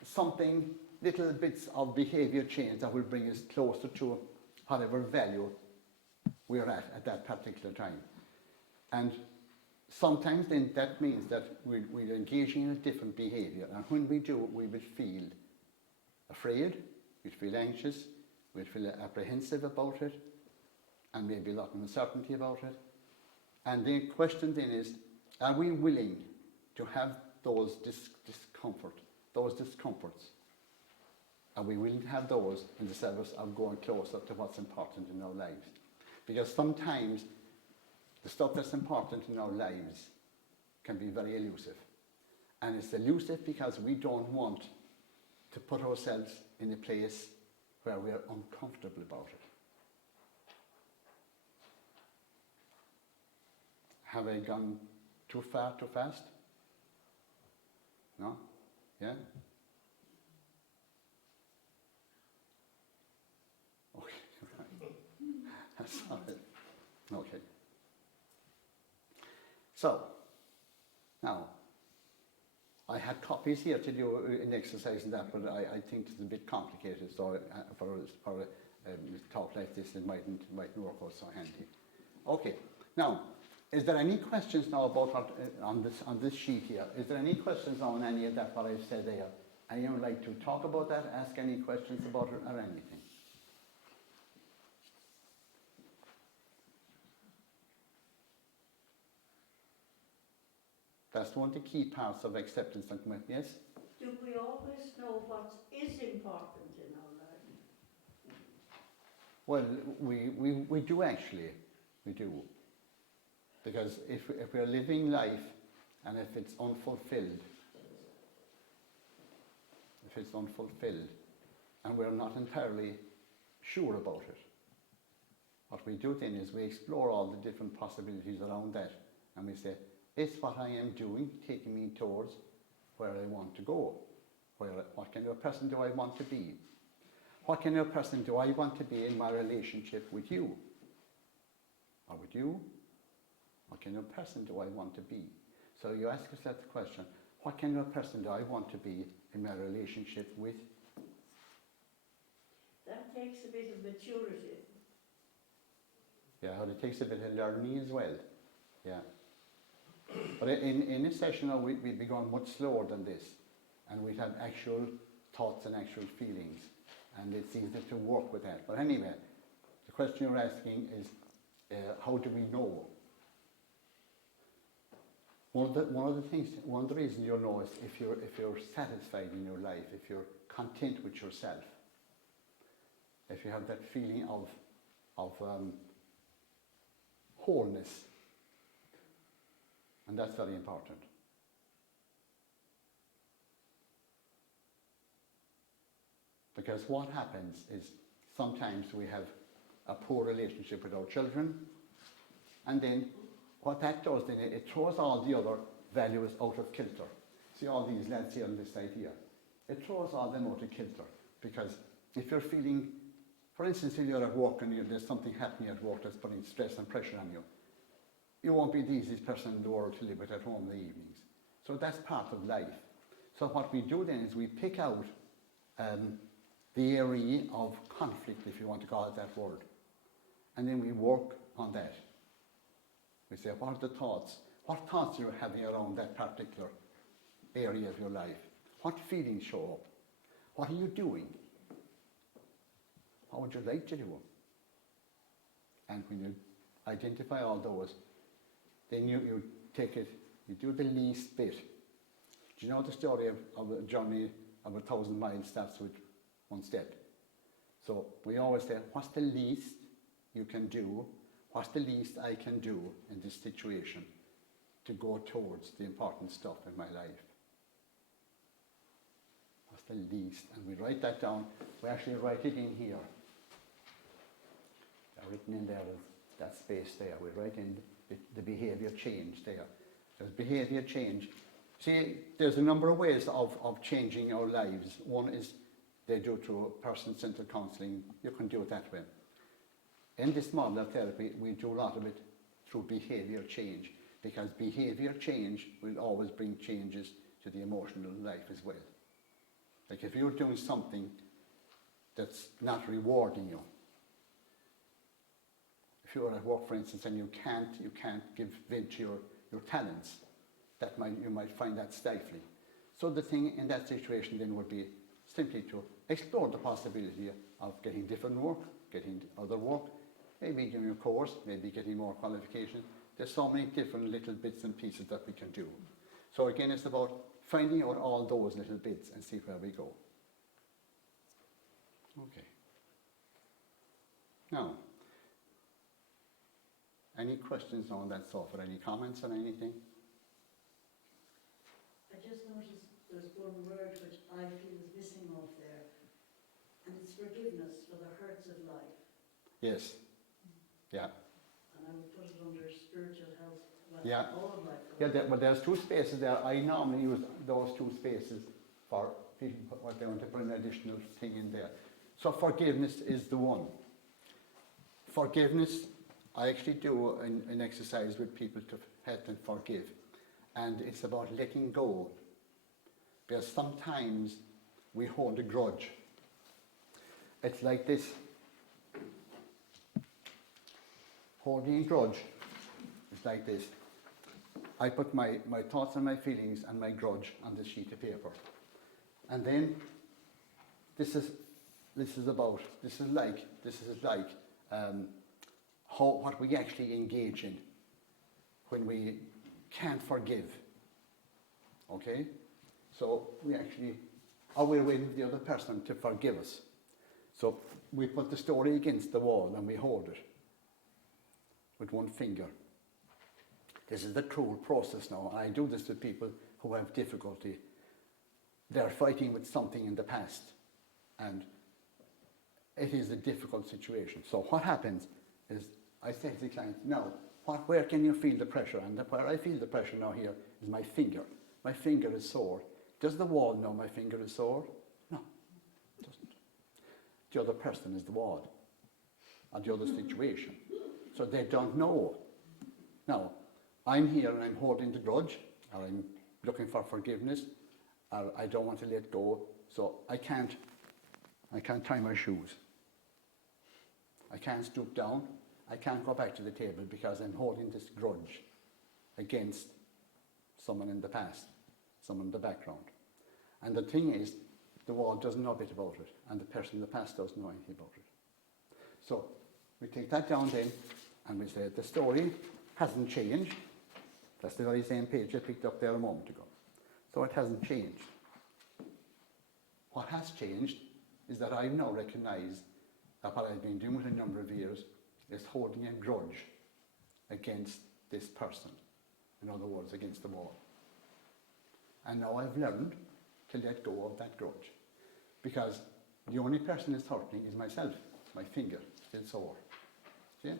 Something, little bits of behaviour change that will bring us closer to whatever value we're at that particular time. And sometimes then that means that we're engaging in a different behaviour, and when we do, we will feel afraid, we'll feel anxious, we'll feel apprehensive about it, and maybe a lot of uncertainty about it. And the question then is, are we willing to have those discomforts? Are we willing to have those in the service of going closer to what's important in our lives? Because sometimes the stuff that's important in our lives can be very elusive. And it's elusive because we don't want to put ourselves in a place where we are uncomfortable about it. Have I gone too far, too fast? No? Yeah? Okay, right. That's all right. Okay. So, now, I had copies here to do an exercise in that, but I think it's a bit complicated, so for a talk like this, it mightn't work out so handy. Okay, now, is there any questions now about what, on this sheet here? Is there any questions on any of that what I've said there? Anyone like to talk about that, ask any questions about it or anything? That's one of the key parts of acceptance and commitment, yes? Do we always know what is important in our life? Well, we do actually, we do. Because if we're living life and if it's unfulfilled, and we're not entirely sure about it, what we do then is we explore all the different possibilities around that, and we say, is what I am doing taking me towards where I want to go? What kind of a person do I want to be? What kind of a person do I want to be in my relationship with you? Or with you? What kind of person do I want to be? So you ask yourself the question, what kind of a person do I want to be in my relationship with? That takes a bit of maturity. Yeah, and it takes a bit of learning as well. Yeah. But in a session now, we'd be going much slower than this, and we'd have actual thoughts and actual feelings, and it's easier to work with that. But anyway, the question you're asking is, how do we know? One of the reasons you'll know is if you're satisfied in your life, if you're content with yourself, if you have that feeling of wholeness, and that's very important. Because what happens is sometimes we have a poor relationship with our children, and then what that does then, it throws all the other values out of kilter. See all these lads here on this side here. It throws all them out of kilter, because if you're feeling, for instance, if you're at work and there's something happening at work that's putting stress and pressure on you, you won't be the easiest person in the world to live with at home in the evenings. So that's part of life. So what we do then is we pick out the area of conflict, if you want to call it that word, and then we work on that. We say, what are the thoughts? What thoughts are you having around that particular area of your life? What feelings show up? What are you doing? What would you like to do? And when you identify all those, then you take it, you do the least bit. Do you know the story of a journey of 1,000 miles starts with one step? So we always say, what's the least you can do? What's the least I can do in this situation to go towards the important stuff in my life? What's the least? And we write that down. We actually write it in here. They're written in there, that space there. We write in the behaviour change there. There's behaviour change. See, there's a number of ways of changing our lives. One is they do through person-centred counselling. You can do it that way. In this model of therapy, we do a lot of it through behaviour change, because behaviour change will always bring changes to the emotional life as well. Like if you're doing something that's not rewarding you, if you're at work, for instance, and you can't give vent to your talents, you might find that stifling. So the thing in that situation then would be simply to explore the possibility of getting different work, getting other work, maybe doing a course, maybe getting more qualification. There's so many different little bits and pieces that we can do. So again, it's about finding out all those little bits and see where we go. Okay. Now, any questions on that so far? Any comments on anything? I just noticed there's one word which I feel is missing off there, and it's forgiveness for the hurts of life. Yes. Yeah. And I would put it under spiritual health. Well, Yeah. all of life. Yeah, but there's two spaces there. I normally use those two spaces for people what they want to put an additional thing in there. So forgiveness is the one. Forgiveness, I actually do an exercise with people to help them forgive. And it's about letting go. Because sometimes we hold a grudge. It's like this. Holding a grudge is like this. I put my thoughts and my feelings and my grudge on this sheet of paper. And then this is like what we actually engage in when we can't forgive. Okay? So we're waiting for the other person to forgive us. So we put the story against the wall and we hold it with one finger. This is the cruel process now. I do this with people who have difficulty. They're fighting with something in the past, and it is a difficult situation. So what happens is I say to the client, now, where can you feel the pressure? And where I feel the pressure now here is my finger. My finger is sore. Does the wall know my finger is sore? No, it doesn't. The other person is the wall, or the other situation. So they don't know. Now, I'm here and I'm holding the grudge, or I'm looking for forgiveness, or I don't want to let go, so I can't tie my shoes. I can't stoop down. I can't go back to the table because I'm holding this grudge against someone in the past, someone in the background. And the thing is, the wall doesn't know a bit about it, and the person in the past doesn't know anything about it. So we take that down then, and we say the story hasn't changed. That's the very same page I picked up there a moment ago. So it hasn't changed. What has changed is that I now recognise that what I've been doing for a number of years is holding a grudge against this person. In other words, against the wall. And now I've learned to let go of that grudge. Because the only person that's hurting is myself. My finger is sore. See?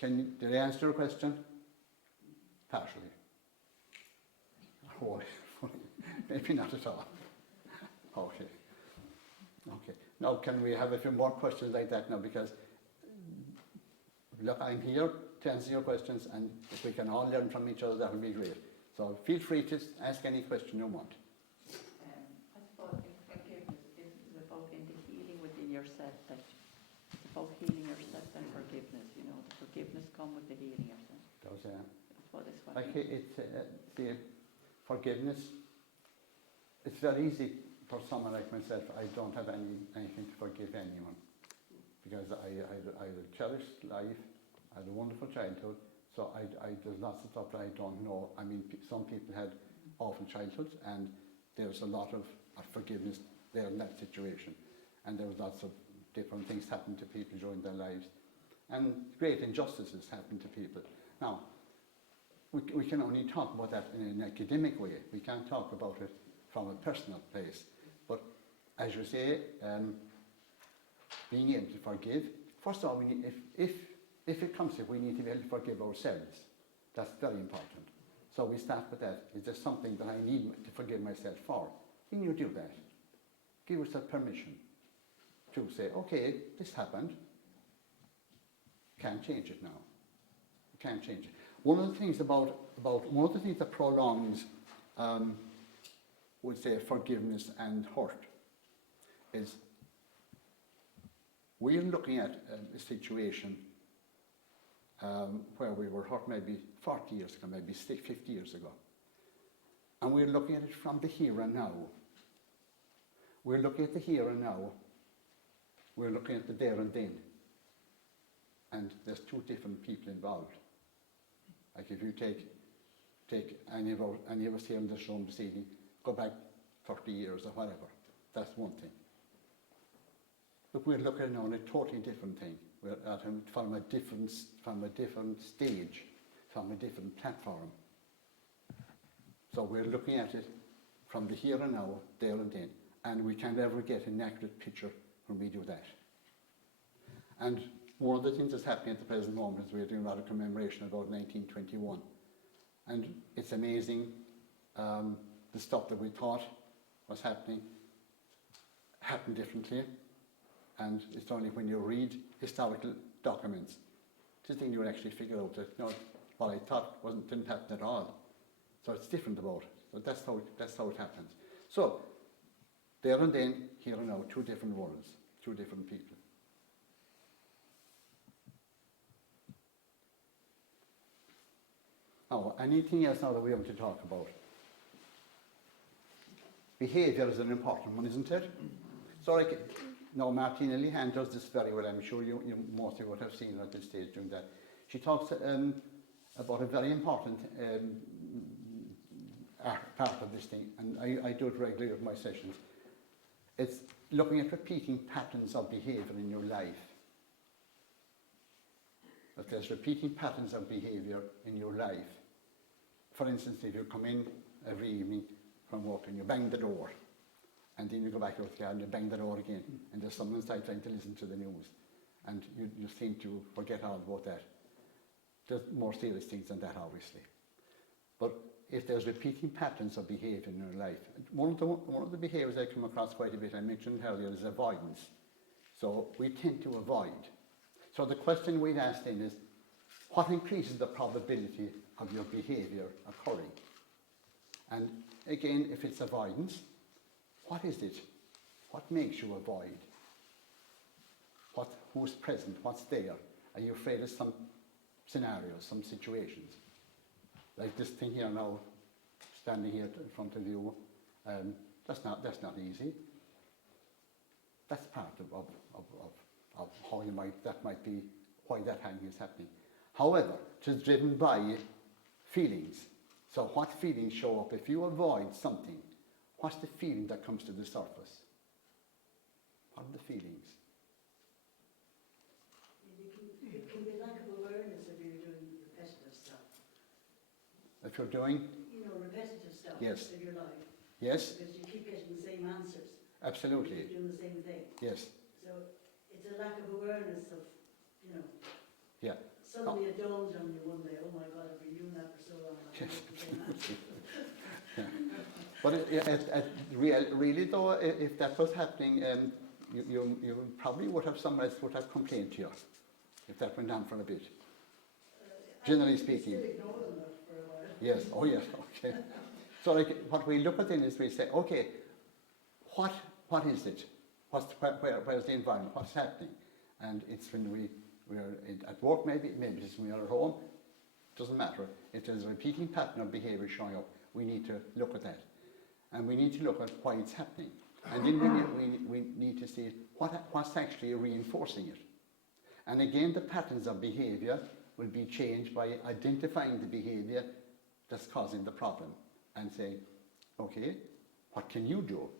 Did I answer your question? Partially. Or maybe not at all. Okay. Okay. Now can we have a few more questions like that now? Because look, I'm here to answer your questions, and if we can all learn from each other, that would be great. So feel free to ask any question you want. I suppose forgiveness is about in the healing within yourself. That it's about healing yourself and forgiveness. You know, the forgiveness come with the healing yourself. Does, That's what it's like the forgiveness, it's very easy for someone like myself. I don't have anything to forgive anyone because I had a cherished life, I had a wonderful childhood, so there's lots of stuff that I don't know. I mean, some people had awful childhoods, and there's a lot of forgiveness there in that situation, and there was lots of different things happened to people during their lives, and great injustices happened to people. Now, we can only talk about that in an academic way. We can't talk about it from a personal place. But as you say, being able to forgive, first of all, we need, if it comes to it, we need to be able to forgive ourselves. That's very important. So we start with that. Is there something that I need to forgive myself for? When you do that, give yourself permission to say, okay, this happened. Can't change it now. Can't change it. One of the things one of the things that prolongs, would say, forgiveness and hurt is we're looking at a situation where we were hurt maybe 40 years ago, maybe 50 years ago. And we're looking at it from the here and now. We're looking at the here and now. We're looking at the there and then. And there's two different people involved. Like if you take any of us here in this room this evening, go back 30 years or whatever, that's one thing. But we're looking now at a totally different thing. We're at from a different stage, from a different platform. So we're looking at it from the here and now, there and then, and we can't ever get an accurate picture when we do that. And one of the things that's happening at the present moment is we're doing a lot of commemoration about 1921. And it's amazing, the stuff that we thought was happening happened differently. And it's only when you read historical documents, then you actually figure out that, what I thought didn't happen at all. So it's different about it. So that's how it happens. So, there and then, here and now, two different worlds, two different people. Now, anything else now that we want to talk about? Behaviour is an important one, isn't it? So, like, now Martina Lehan does this very well. I'm sure you most of you would have seen her at this stage doing that. She talks about a very important part of this thing, and I do it regularly with my sessions. It's looking at repeating patterns of behaviour in your life. If there's repeating patterns of behaviour in your life, for instance, if you come in every evening from work and you bang the door, and then you go back out the car and you bang the door again, and there's someone inside trying to listen to the news, and you seem to forget all about that. There's more serious things than that, obviously. But if there's repeating patterns of behaviour in your life, one of the behaviours I come across quite a bit, I mentioned earlier, is avoidance. So we tend to avoid. So the question we'd ask then is, what increases the probability of your behaviour occurring? And again, if it's avoidance, what is it? What makes you avoid? Who's present? What's there? Are you afraid of some scenarios, some situations? Like this thing here now, standing here in front of you, that's not easy. That's part of how that might be, why that hanging is happening. However, it is driven by feelings. So what feelings show up? If you avoid something, what's the feeling that comes to the surface? What are the feelings? It can be lack of awareness if you're doing repetitive stuff. If you're doing? Repetitive stuff Yes. in your life. Yes? Because you keep getting the same answers. Absolutely. You're doing the same thing. Yes. So it's a lack of awareness of, Yeah. Suddenly it dawns on you one day, oh my God, I've been doing that for so long. I've been getting the same answer. But really though, if that was happening, you probably would have someone else would have complained to you if that went on for a bit. Generally speaking. Still ignore them for a while. Yes, oh yes, okay. So like what we look at then is we say, okay, what is it? Where's the environment? What's happening? And it's when we're at work, maybe it's when we're at home, doesn't matter. If there's a repeating pattern of behaviour showing up, we need to look at that. And we need to look at why it's happening. And then we need to see what's actually reinforcing it. And again, the patterns of behaviour will be changed by identifying the behaviour that's causing the problem and saying, okay, what can you do?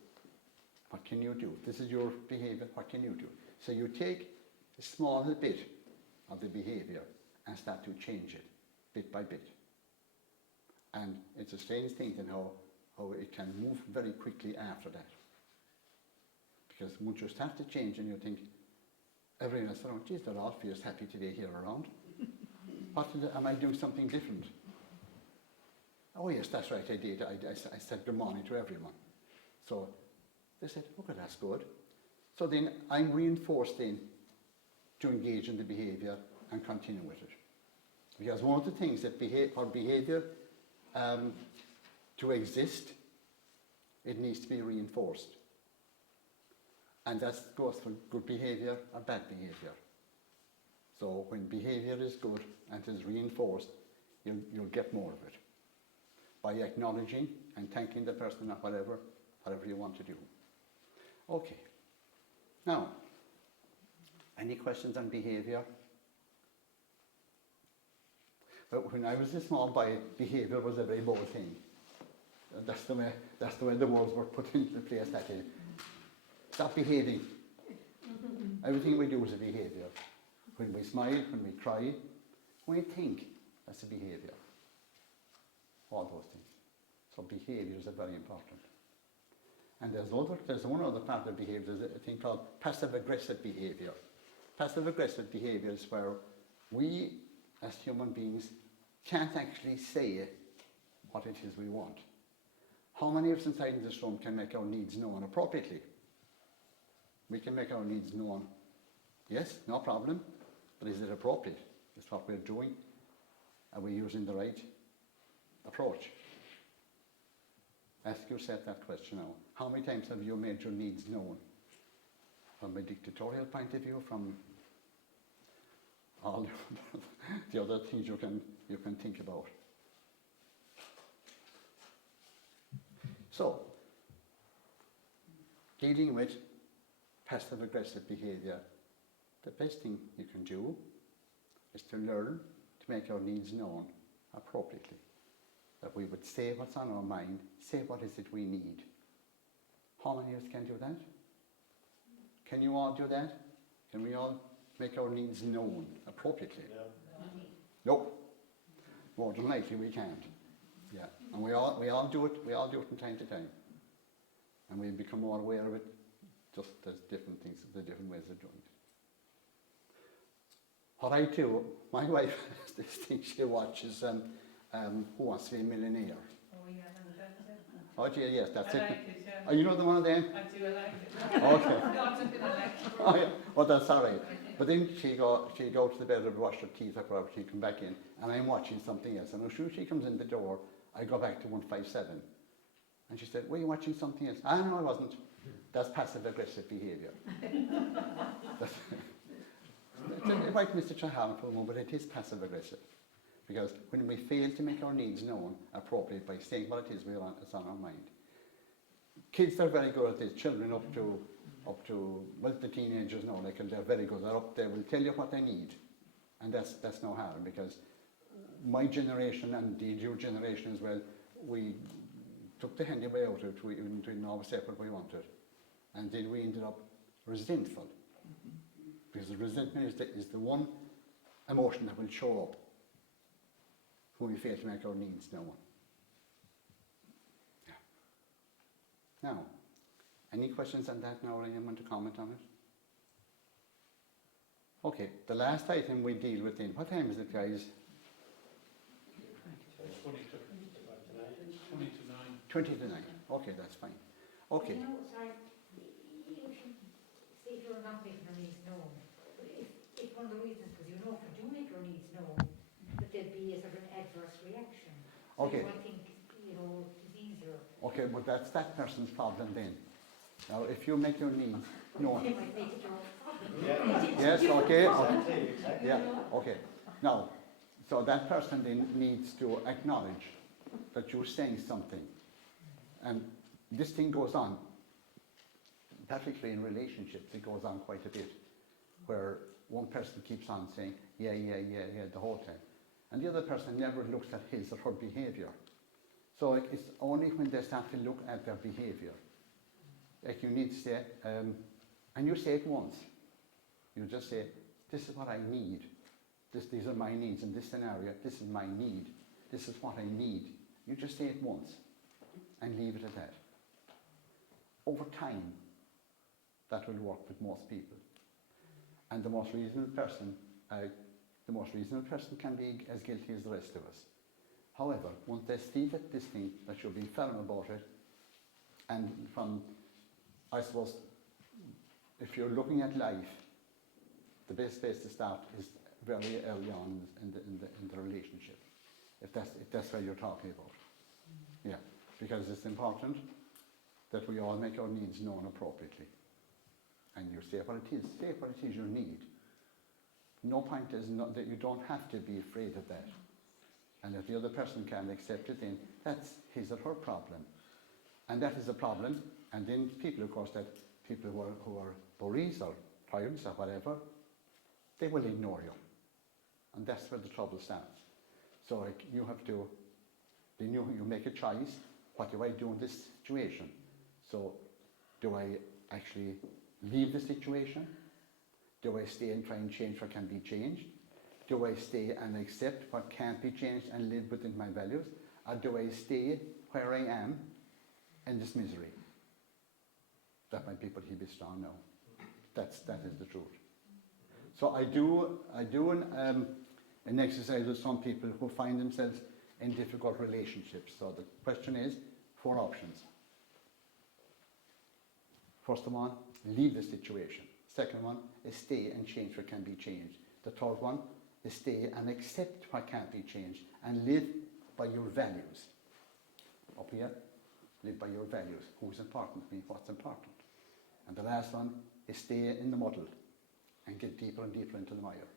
What can you do? This is your behaviour, what can you do? So you take a small bit of the behaviour and start to change it bit by bit. And it's a strange thing to know how it can move very quickly after that. Because once you start to change and you think, everyone else around, geez, they're all fierce happy today here around. Am I doing something different? Oh yes, that's right, I did. I said good morning to everyone. So they said, okay, that's good. So then I'm reinforced then to engage in the behaviour and continue with it. Because one of the things that for behaviour to exist, it needs to be reinforced. And that goes for good behaviour or bad behaviour. So when behaviour is good and is reinforced, you'll get more of it by acknowledging and thanking the person or whatever you want to do. Okay. Now, any questions on behaviour? But when I was a small boy, behaviour was a very bold thing. That's the way the words were put into place that day. Stop behaving. Everything we do is a behaviour. When we smile, when we cry, when we think, that's a behaviour. All those things. So behaviours are very important. And there's one other part of behaviour, there's a thing called passive-aggressive behaviour. Passive-aggressive behaviour is where we, as human beings, can't actually say what it is we want. How many of us inside in this room can make our needs known appropriately? We can make our needs known. Yes, no problem. But is it appropriate? Is what we're doing? Are we using the right approach? Ask yourself that question now. How many times have you made your needs known? From a dictatorial point of view, from all the other things you can think about. So, dealing with passive-aggressive behaviour, the best thing you can do is to learn to make our needs known appropriately. That we would say what's on our mind, say what is it we need. How many of us can do that? Can you all do that? Can we all make our needs known appropriately? Yeah. Nope. More than likely we can't. Yeah. And we all do it from time to time. And we become more aware of it, just as different things, the different ways of doing it. What I do, my wife has this thing she watches, Who Wants to Be a Millionaire? Oh, yeah, and that's it. Oh dear, yes, that's I it. like it, yeah. Oh, you know the one of them? I do, I like it. Okay. Not a bit of like. Oh, yeah. Oh, that's all right. But then she'd go to the bedroom, brush her teeth or whatever, she'd come back in, and I'm watching something else. And as soon as she comes in the door, I go back to 157. And she said, were you watching something else? Ah, no, I wasn't. That's passive-aggressive behaviour. It might miss such a harmful one, but it is passive-aggressive. Because when we fail to make our needs known appropriately by saying what it is it's on our mind. Kids are very good at this. Children up to well, the teenagers now, they're very good. They're up there, will tell you what they need. And that's no harm, because my generation and indeed your generation as well, we took the handy way out of it. We didn't always say what we wanted. And then we ended up resentful. Because the resentment is the one emotion that will show up when we fail to make our needs known. Yeah. Now, any questions on that now, or anyone to comment on it? Okay, the last item we deal with then, what time is it, guys? 20 to 9. Okay, that's fine. Okay. You know, sorry, if you're not making your needs known, but if one of the reasons, because you know if you do make your needs known, that there'd be a sort of an adverse reaction. So Okay. I think, you know, it's easier. Okay, but that's that person's problem then. Now, if you make your needs known. They might make it your problem. Yeah. Yes, okay. Exactly, exactly. Yeah, okay. Now, so that person then needs to acknowledge that you're saying something. And this thing goes on, particularly in relationships, it goes on quite a bit, where one person keeps on saying, yeah, the whole time. And the other person never looks at his or her behaviour. So it's only when they start to look at their behaviour, like you need to say, and you say it once. You just say, this is what I need. These are my needs in this scenario. This is my need. This is what I need. You just say it once and leave it at that. Over time, that will work with most people. And the most reasonable person can be as guilty as the rest of us. However, once they see that this thing, that you're being firm about it, and from, I suppose, if you're looking at life, the best place to start is very early on in the relationship, if that's what you're talking about. Yeah, because it's important that we all make our needs known appropriately. And you say what it is you need. No point is not that you don't have to be afraid of that. And if the other person can't accept it, then that's his or her problem. And that is a problem. And then people, of course, who are bullies or tyrants or whatever, they will ignore you. And that's where the trouble starts. So you have to, then you make a choice. What do I do in this situation? So do I actually leave the situation? Do I stay and try and change what can be changed? Do I stay and accept what can't be changed and live within my values? Or do I stay where I am in this misery? That might be, but he'll be strong now. That is the truth. So I do an exercise with some people who find themselves in difficult relationships. So the question is, 4 options. First one, leave the situation. Second one is stay and change what can be changed. The third one is stay and accept what can't be changed and live by your values. Up here, live by your values. Who's important to me? What's important? And the last one is stay in the muddle and get deeper and deeper into the mire.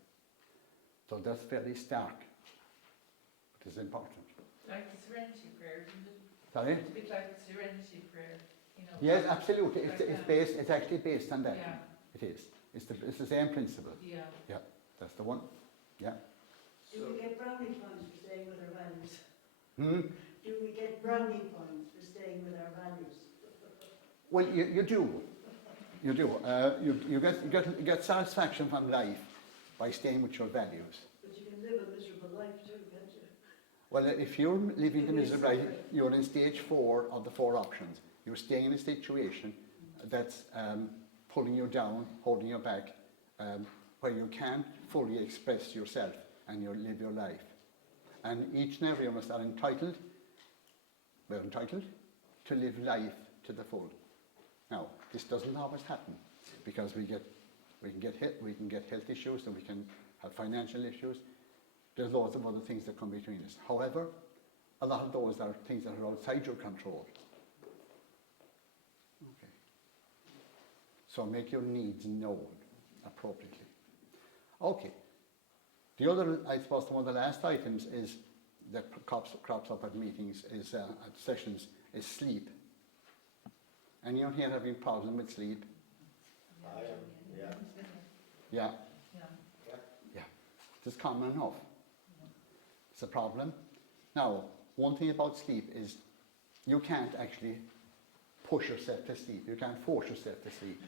So that's fairly stark, but it's important. Like the serenity prayer, isn't it? Sorry? It's a bit like the serenity prayer, you know. Yes, absolutely. It's actually based on that. Yeah. It is. It's the same principle. Yeah. Yeah, that's the one. Yeah. Do we get brownie points for staying with our values? Hmm? Do we get brownie points for staying with our values? Well, you do. You do. You get satisfaction from life by staying with your values. But you can live a miserable life too, can't you? Well, if you're living the miserable life, you're in stage 4 of the 4 options. You're staying in a situation that's pulling you down, holding you back, where you can't fully express yourself and live your life. And each and every one of us are entitled, we're entitled to live life to the full. Now, this doesn't always happen because we can get health issues and we can have financial issues. There's lots of other things that come between us. However, a lot of those are things that are outside your control. Okay. So make your needs known appropriately. Okay. The other, I suppose, one of the last items is that crops up at meetings, is at sessions, is sleep. Anyone here having problem with sleep? I am, yeah. Yeah. Yeah. Yeah. It's common enough. It's a problem. Now, one thing about sleep is you can't actually push yourself to sleep. You can't force yourself to sleep.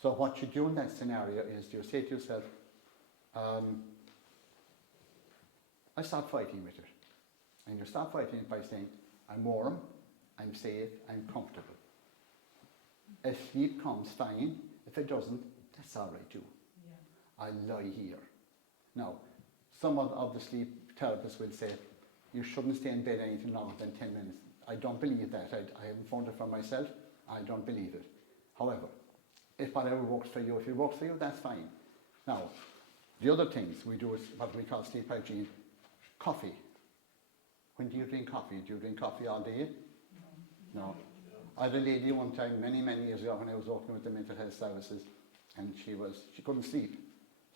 So what you do in that scenario is you say to yourself, I start fighting with it. And you start fighting it by saying, I'm warm, I'm safe, I'm comfortable. If sleep comes, fine. If it doesn't, that's all right too. Yeah. I lie here. Now, some of the sleep therapists will say, you shouldn't stay in bed anything longer than 10 minutes. I don't believe that. I haven't found it for myself. I don't believe it. However, if whatever works for you, if it works for you, that's fine. Now, the other things we do is what we call sleep hygiene. Coffee. When do you drink coffee? Do you drink coffee all day? No. I had a lady one time, many years ago, when I was working with the mental health services, and she couldn't sleep.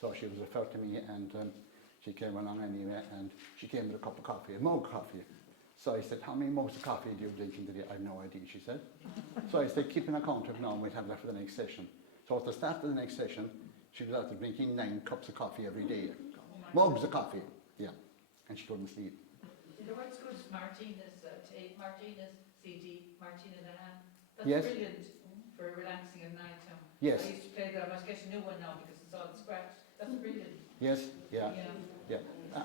So she was referred to me, and she came along anyway, and she came with a cup of coffee, a mug of coffee. So I said, how many mugs of coffee do you drink in the day? I have no idea, she said. So I said, keep an account of it now, and we'll have that for the next session. So at the start of the next session, she was out drinking 9 cups of coffee every day. Mugs of coffee, yeah. And she couldn't sleep. You know what's good? Martinez, Martinez CD, Martina the hand. That's Yes. brilliant for relaxing at night time. Yes. I used to play that. I must get a new one now because it's all scratched. That's brilliant. Yes, yeah. Yeah.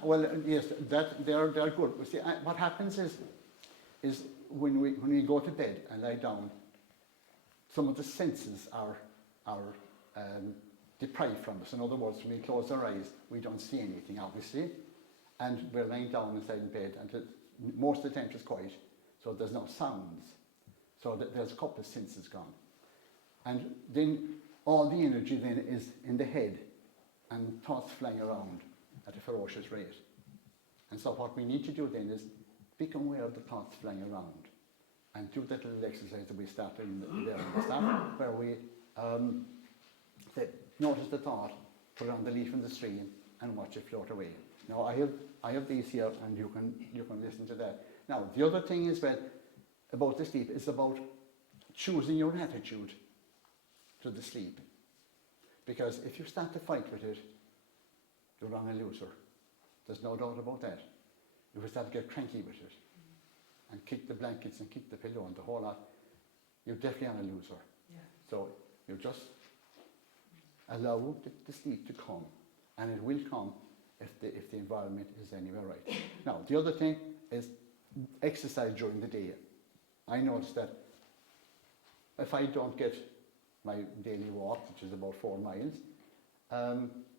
Well, yes, they're good. See, what happens is when we go to bed and lie down, some of the senses are deprived from us. In other words, when we close our eyes, we don't see anything, obviously, and we're lying down inside in bed, and most of the time it's quiet, so there's no sounds. So there's a couple of senses gone, and then all the energy then is in the head, and thoughts flying around at a ferocious rate. And so what we need to do then is become aware of the thoughts flying around and do that little exercise that we started there at the start, where we say, notice the thought, put it on the leaf in the stream and watch it float away. Now I have these here, and you can listen to that. Now the other thing is about the sleep is about choosing your attitude to the sleep. Because if you start to fight with it, you're on a loser. There's no doubt about that. If you start to get cranky with it and kick the blankets and kick the pillow and the whole lot, you're definitely on a loser. Yeah. So you just allow the sleep to come, and it will come if the environment is anywhere right. Now, the other thing is exercise during the day. I noticed that if I don't get my daily walk, which is about 4 miles,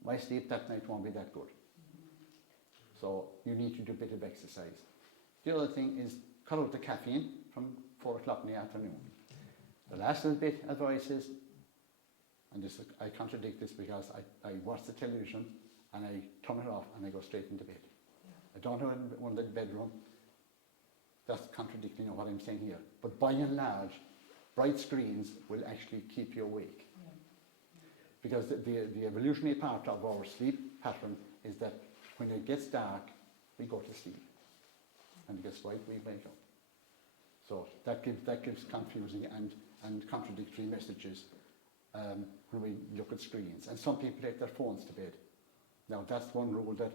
my sleep that night won't be that good. So you need to do a bit of exercise. The other thing is cut out the caffeine from 4 o'clock in the afternoon. The last little bit advice is, and this, I contradict this because I watch the television and I turn it off and I go straight into bed. I don't have one in the bedroom. That's contradicting what I'm saying here. But by and large, bright screens will actually keep you awake. Because the evolutionary part of our sleep pattern is that when it gets dark, we go to sleep. And it gets light, we wake up. So that gives confusing and contradictory messages when we look at screens. And some people take their phones to bed. Now that's one rule that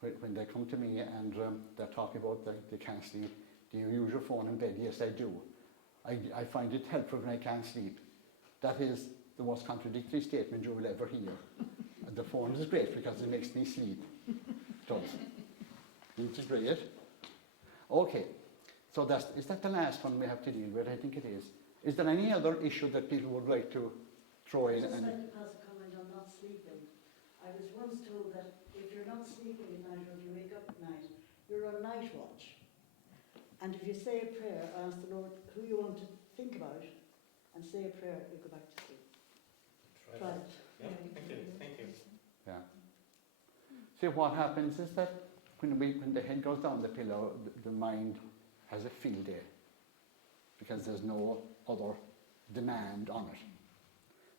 when they come to me and they're talking about they can't sleep, do you use your phone in bed? Yes, I do. I find it helpful when I can't sleep. That is the most contradictory statement you will ever hear. And the phone is great because it makes me sleep. It does. It's great. Okay, so is that the last one we have to deal with? I think it is. Is there any other issue that people would like to throw in? Just like to pass a comment on not sleeping. I was once told that if you're not sleeping at night or if you wake up at night, you're on night watch. And if you say a prayer, ask the Lord who you want to think about, and say a prayer, you go back to sleep. Try it. Yeah, thank you, thank you. Yeah. See, what happens is that when the head goes down the pillow, the mind has a field day because there's no other demand on it.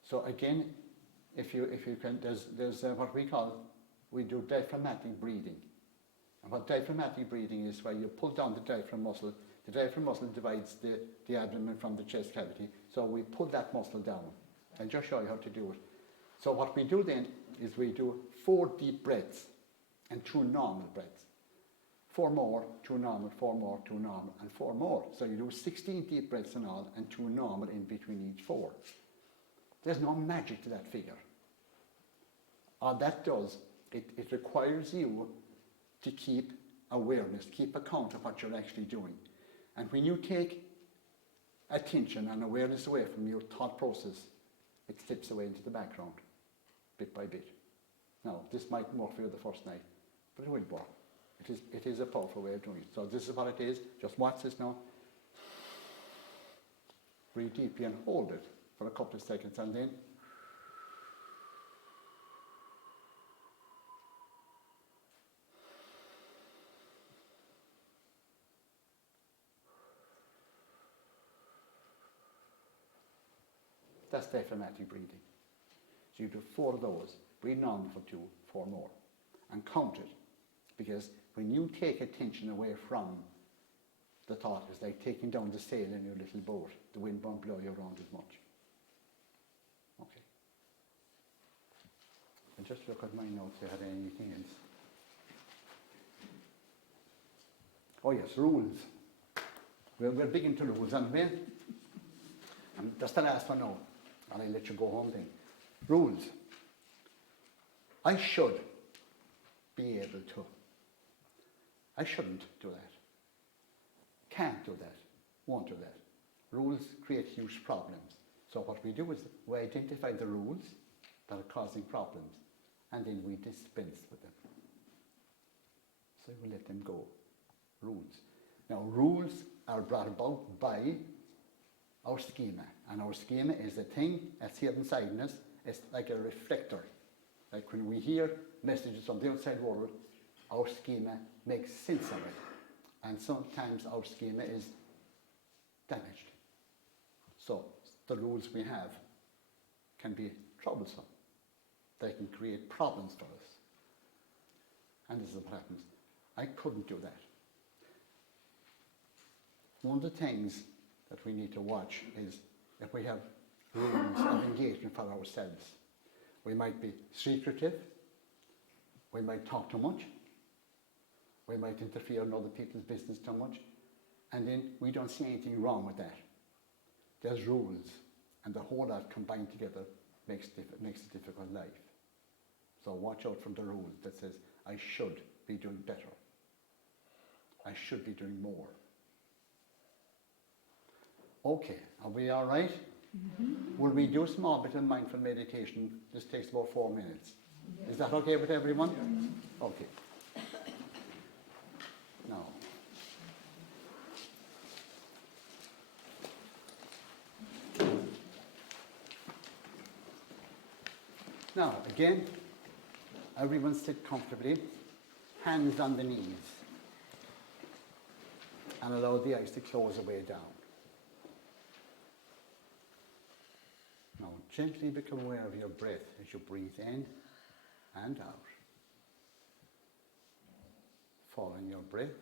So again, if you can, there's what we do diaphragmatic breathing. And what diaphragmatic breathing is, where you pull down the diaphragm muscle. The diaphragm muscle divides the abdomen from the chest cavity. So we pull that muscle down. I'll just show you how to do it. So what we do then is we do 4 deep breaths and 2 normal breaths. 4 more, 2 normal, 4 more, 2 normal, and 4 more. So you do 16 deep breaths in all and 2 normal in between each 4. There's no magic to that figure. All that does, it requires you to keep awareness, keep account of what you're actually doing. And when you take attention and awareness away from your thought process, it slips away into the background, bit by bit. Now, this might work for you the first night, but it will work. It is a powerful way of doing it. So this is what it is. Just watch this now. Breathe deeply and hold it for a couple of seconds, and then that's diaphragmatic breathing. So you do 4 of those. Breathe normal for 2, 4 more. And count it. Because when you take attention away from the thought, it's like taking down the sail in your little boat. The wind won't blow you around as much. Okay. And just look at my notes if I had anything else. Oh yes, rules. We're big into rules, aren't we? And that's the last one now. And I'll let you go home then. Rules. I should be able to. I shouldn't do that. Can't do that. Won't do that. Rules create huge problems. So what we do is we identify the rules that are causing problems, and then we dispense with them. So we let them go. Rules. Now rules are brought about by our schema, and our schema is a thing that's here inside us. It's like a reflector. Like when we hear messages from the outside world, our schema makes sense of it. And sometimes our schema is damaged. So the rules we have can be troublesome. They can create problems for us. And this is what happens. I couldn't do that. One of the things that we need to watch is if we have rules of engagement for ourselves. We might be secretive, we might talk too much, we might interfere in other people's business too much, and then we don't see anything wrong with that. There's rules, and the whole lot combined together makes a difficult life. So watch out from the rule that says, I should be doing better. I should be doing more. Okay, are we all right? Mm-hmm. Will we do a small bit of mindful meditation? This takes about 4 minutes. Yeah. Is that okay with everyone? Yeah. Okay. Now, again, everyone sit comfortably, hands on the knees, and allow the eyes to close away down. Now, gently become aware of your breath as you breathe in and out. Following your breath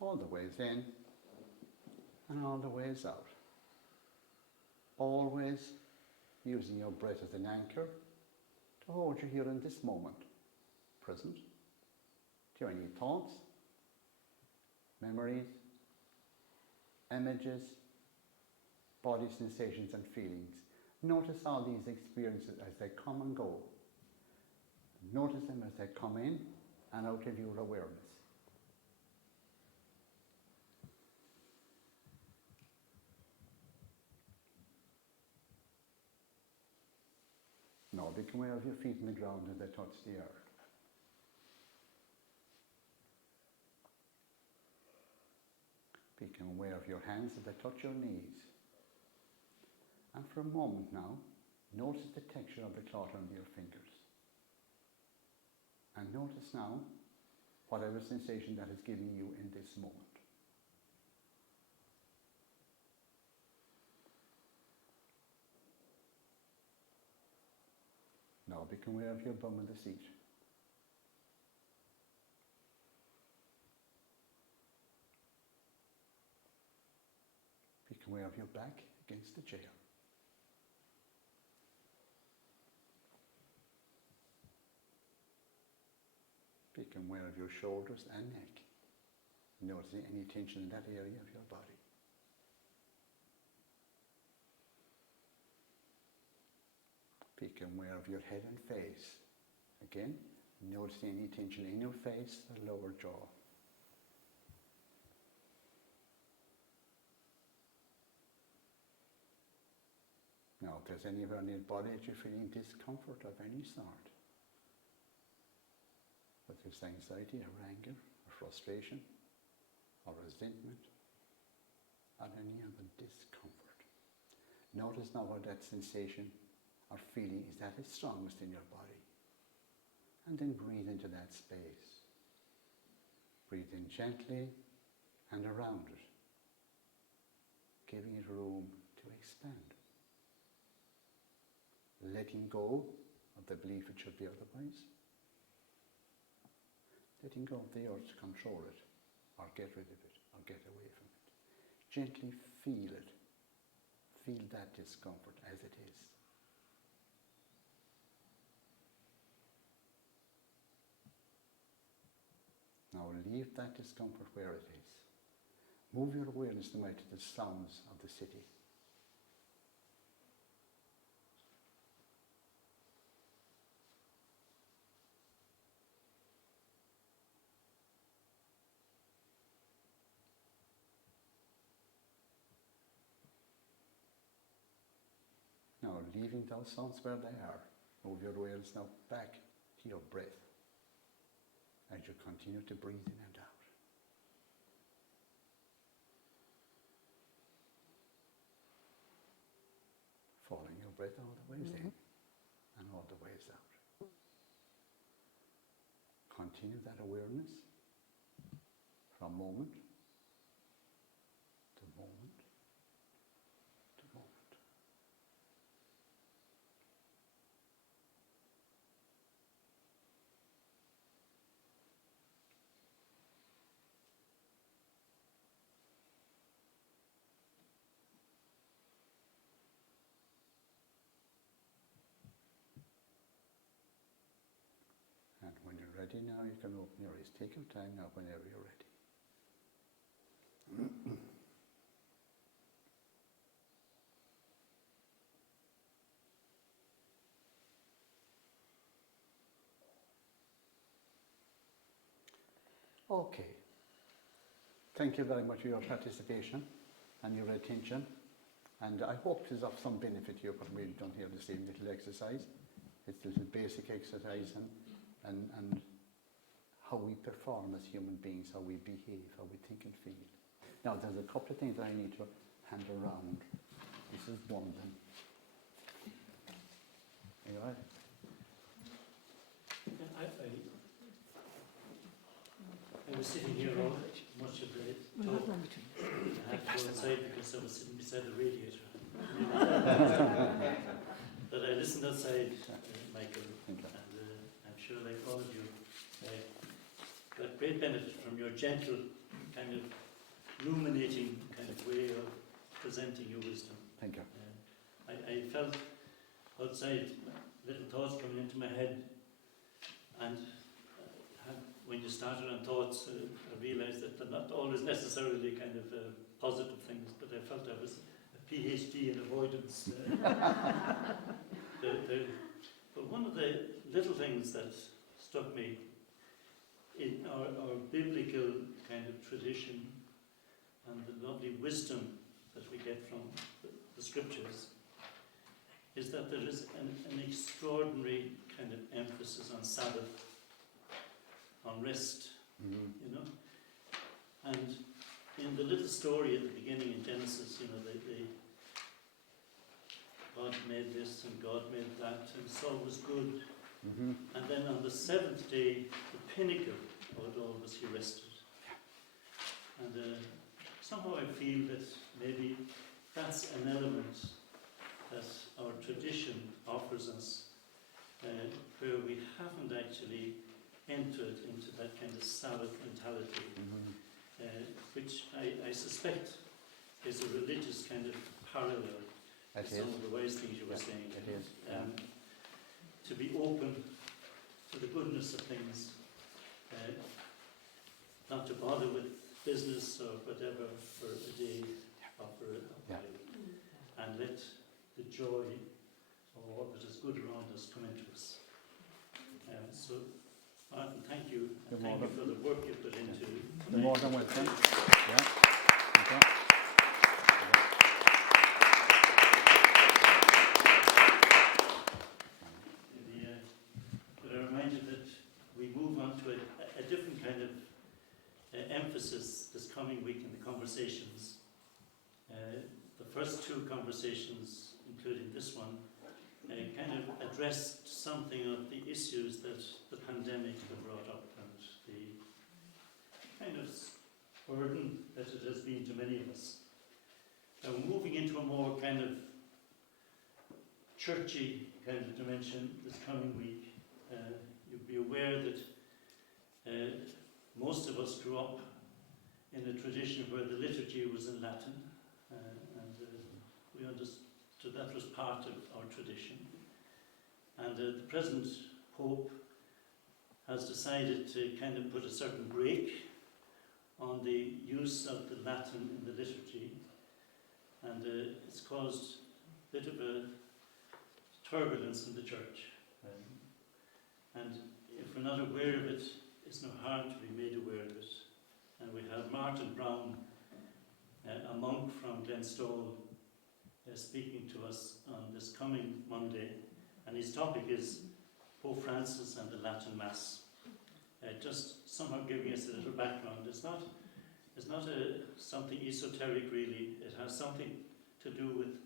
all the ways in and all the ways out. Always using your breath as an anchor to hold you here in this moment, present. Do you have any thoughts, memories, images, body sensations and feelings? Notice all these experiences as they come and go. Notice them as they come in and out of your awareness. Now Now, become aware of your feet in the ground as they touch the earth. Become aware of your hands as they touch your knees. And for a moment now, notice the texture of the cloth under your fingers. And notice now whatever sensation that is giving you in this moment. Now become aware of your bum in the seat. Become aware of your back against the chair. Become aware of your shoulders and neck. Noticing any tension in that area of your body. Become aware of your head and face. Again, noticing any tension in your face, the lower jaw. Now, if there's anywhere in your body that you're feeling discomfort of any sort, whether it's anxiety or anger or frustration or resentment or any other discomfort, notice now what that sensation or feeling is at its strongest in your body. And then breathe into that space. Breathe in gently and around it, giving it room to expand. Letting go of the belief it should be otherwise. Letting go of the urge to control it, or get rid of it, or get away from it. Gently feel it. Feel that discomfort as it is. Now leave that discomfort where it is. Move your awareness now to the sounds of the city. Now leaving those sounds where they are. Move your awareness now back to your breath as you continue to breathe in and out. Following your breath all the ways in and all the ways out. Continue that awareness from moment to moment to moment. And when you're ready now, you can open your eyes. Take your time now whenever you're ready. Okay. Thank you very much for your participation and your attention. And I hope it is of some benefit to you what we've done here this evening, little exercise. It's a little basic exercise and how we perform as human beings, how we behave, how we think and feel. Now there's a couple of things that I need to hand around. This is one of them. Are you all right? I was sitting here all much of the talk. I had to go outside because I was sitting beside the radiator. But I listened outside, Michael, and I'm sure like all of you, got great benefit from your gentle, kind of ruminating kind of way of presenting your wisdom. Thank you. I felt outside little thoughts coming into my head, and when you started on thoughts, I realised that they're not always necessarily kind of positive things, but I felt I was a PhD in avoidance. But one of the little things that struck me in our biblical kind of tradition and the lovely wisdom that we get from the scriptures is that there is an extraordinary kind of emphasis on Sabbath, on rest, you know. And in the little story at the beginning in Genesis, you know, God made this and God made that, and so it was good. And then on the seventh day, the pinnacle of it all was He rested. And somehow I feel that maybe that's an element that our tradition offers us, where we haven't actually entered into that kind of Sabbath mentality, which I suspect is a religious kind of parallel to some of the wise things you were saying. It is. To be open to the goodness of things, not to bother with business or whatever for a day or for a while, and let the joy of all that is good around us come into us. So, Martin, thank you. And thank you for the work you put into You're more than welcome. Yeah. Okay. But I remind you that we move on to a different kind of emphasis this coming week in the conversations. The first two conversations, including this one, kind of addressed something of the issues that the pandemic had brought up and the kind of burden that it has been to many of us. Now we're moving into a more kind of churchy kind of dimension this coming week. You'll be aware that most of us grew up in a tradition where the liturgy was in Latin, and we understood that was part of our tradition. And the present Pope has decided to kind of put a certain break on the use of the Latin in the liturgy, and it's caused a bit of a turbulence in the church. And if we're not aware of it, it's no harm to be made aware of it. And we have Martin Brown, a monk from Glenstone, speaking to us on this coming Monday, and his topic is Pope Francis and the Latin Mass. Just somehow giving us a little background. It's not something esoteric really. It has something to do with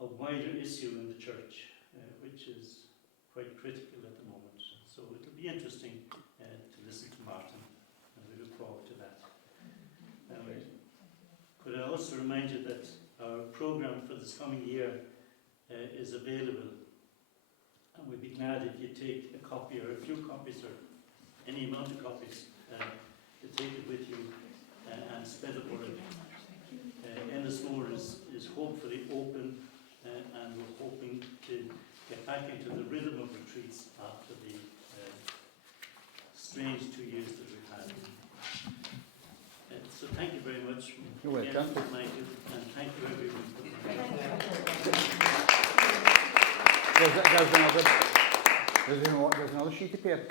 a wider issue in the church, which is quite critical at the moment. So it'll be interesting to listen to Martin, and we look forward to that. Could I also remind you that our programme for this coming year is available, and we'd be glad if you take a copy or a few copies or any amount of copies to take it with you and spread the word. Ennismore is hopefully open, and we're hoping to get back into the rhythm of retreats after the strange 2 years that we've had. So thank you very much. You're welcome. Thank you, and thank you everyone for There's another sheet of paper.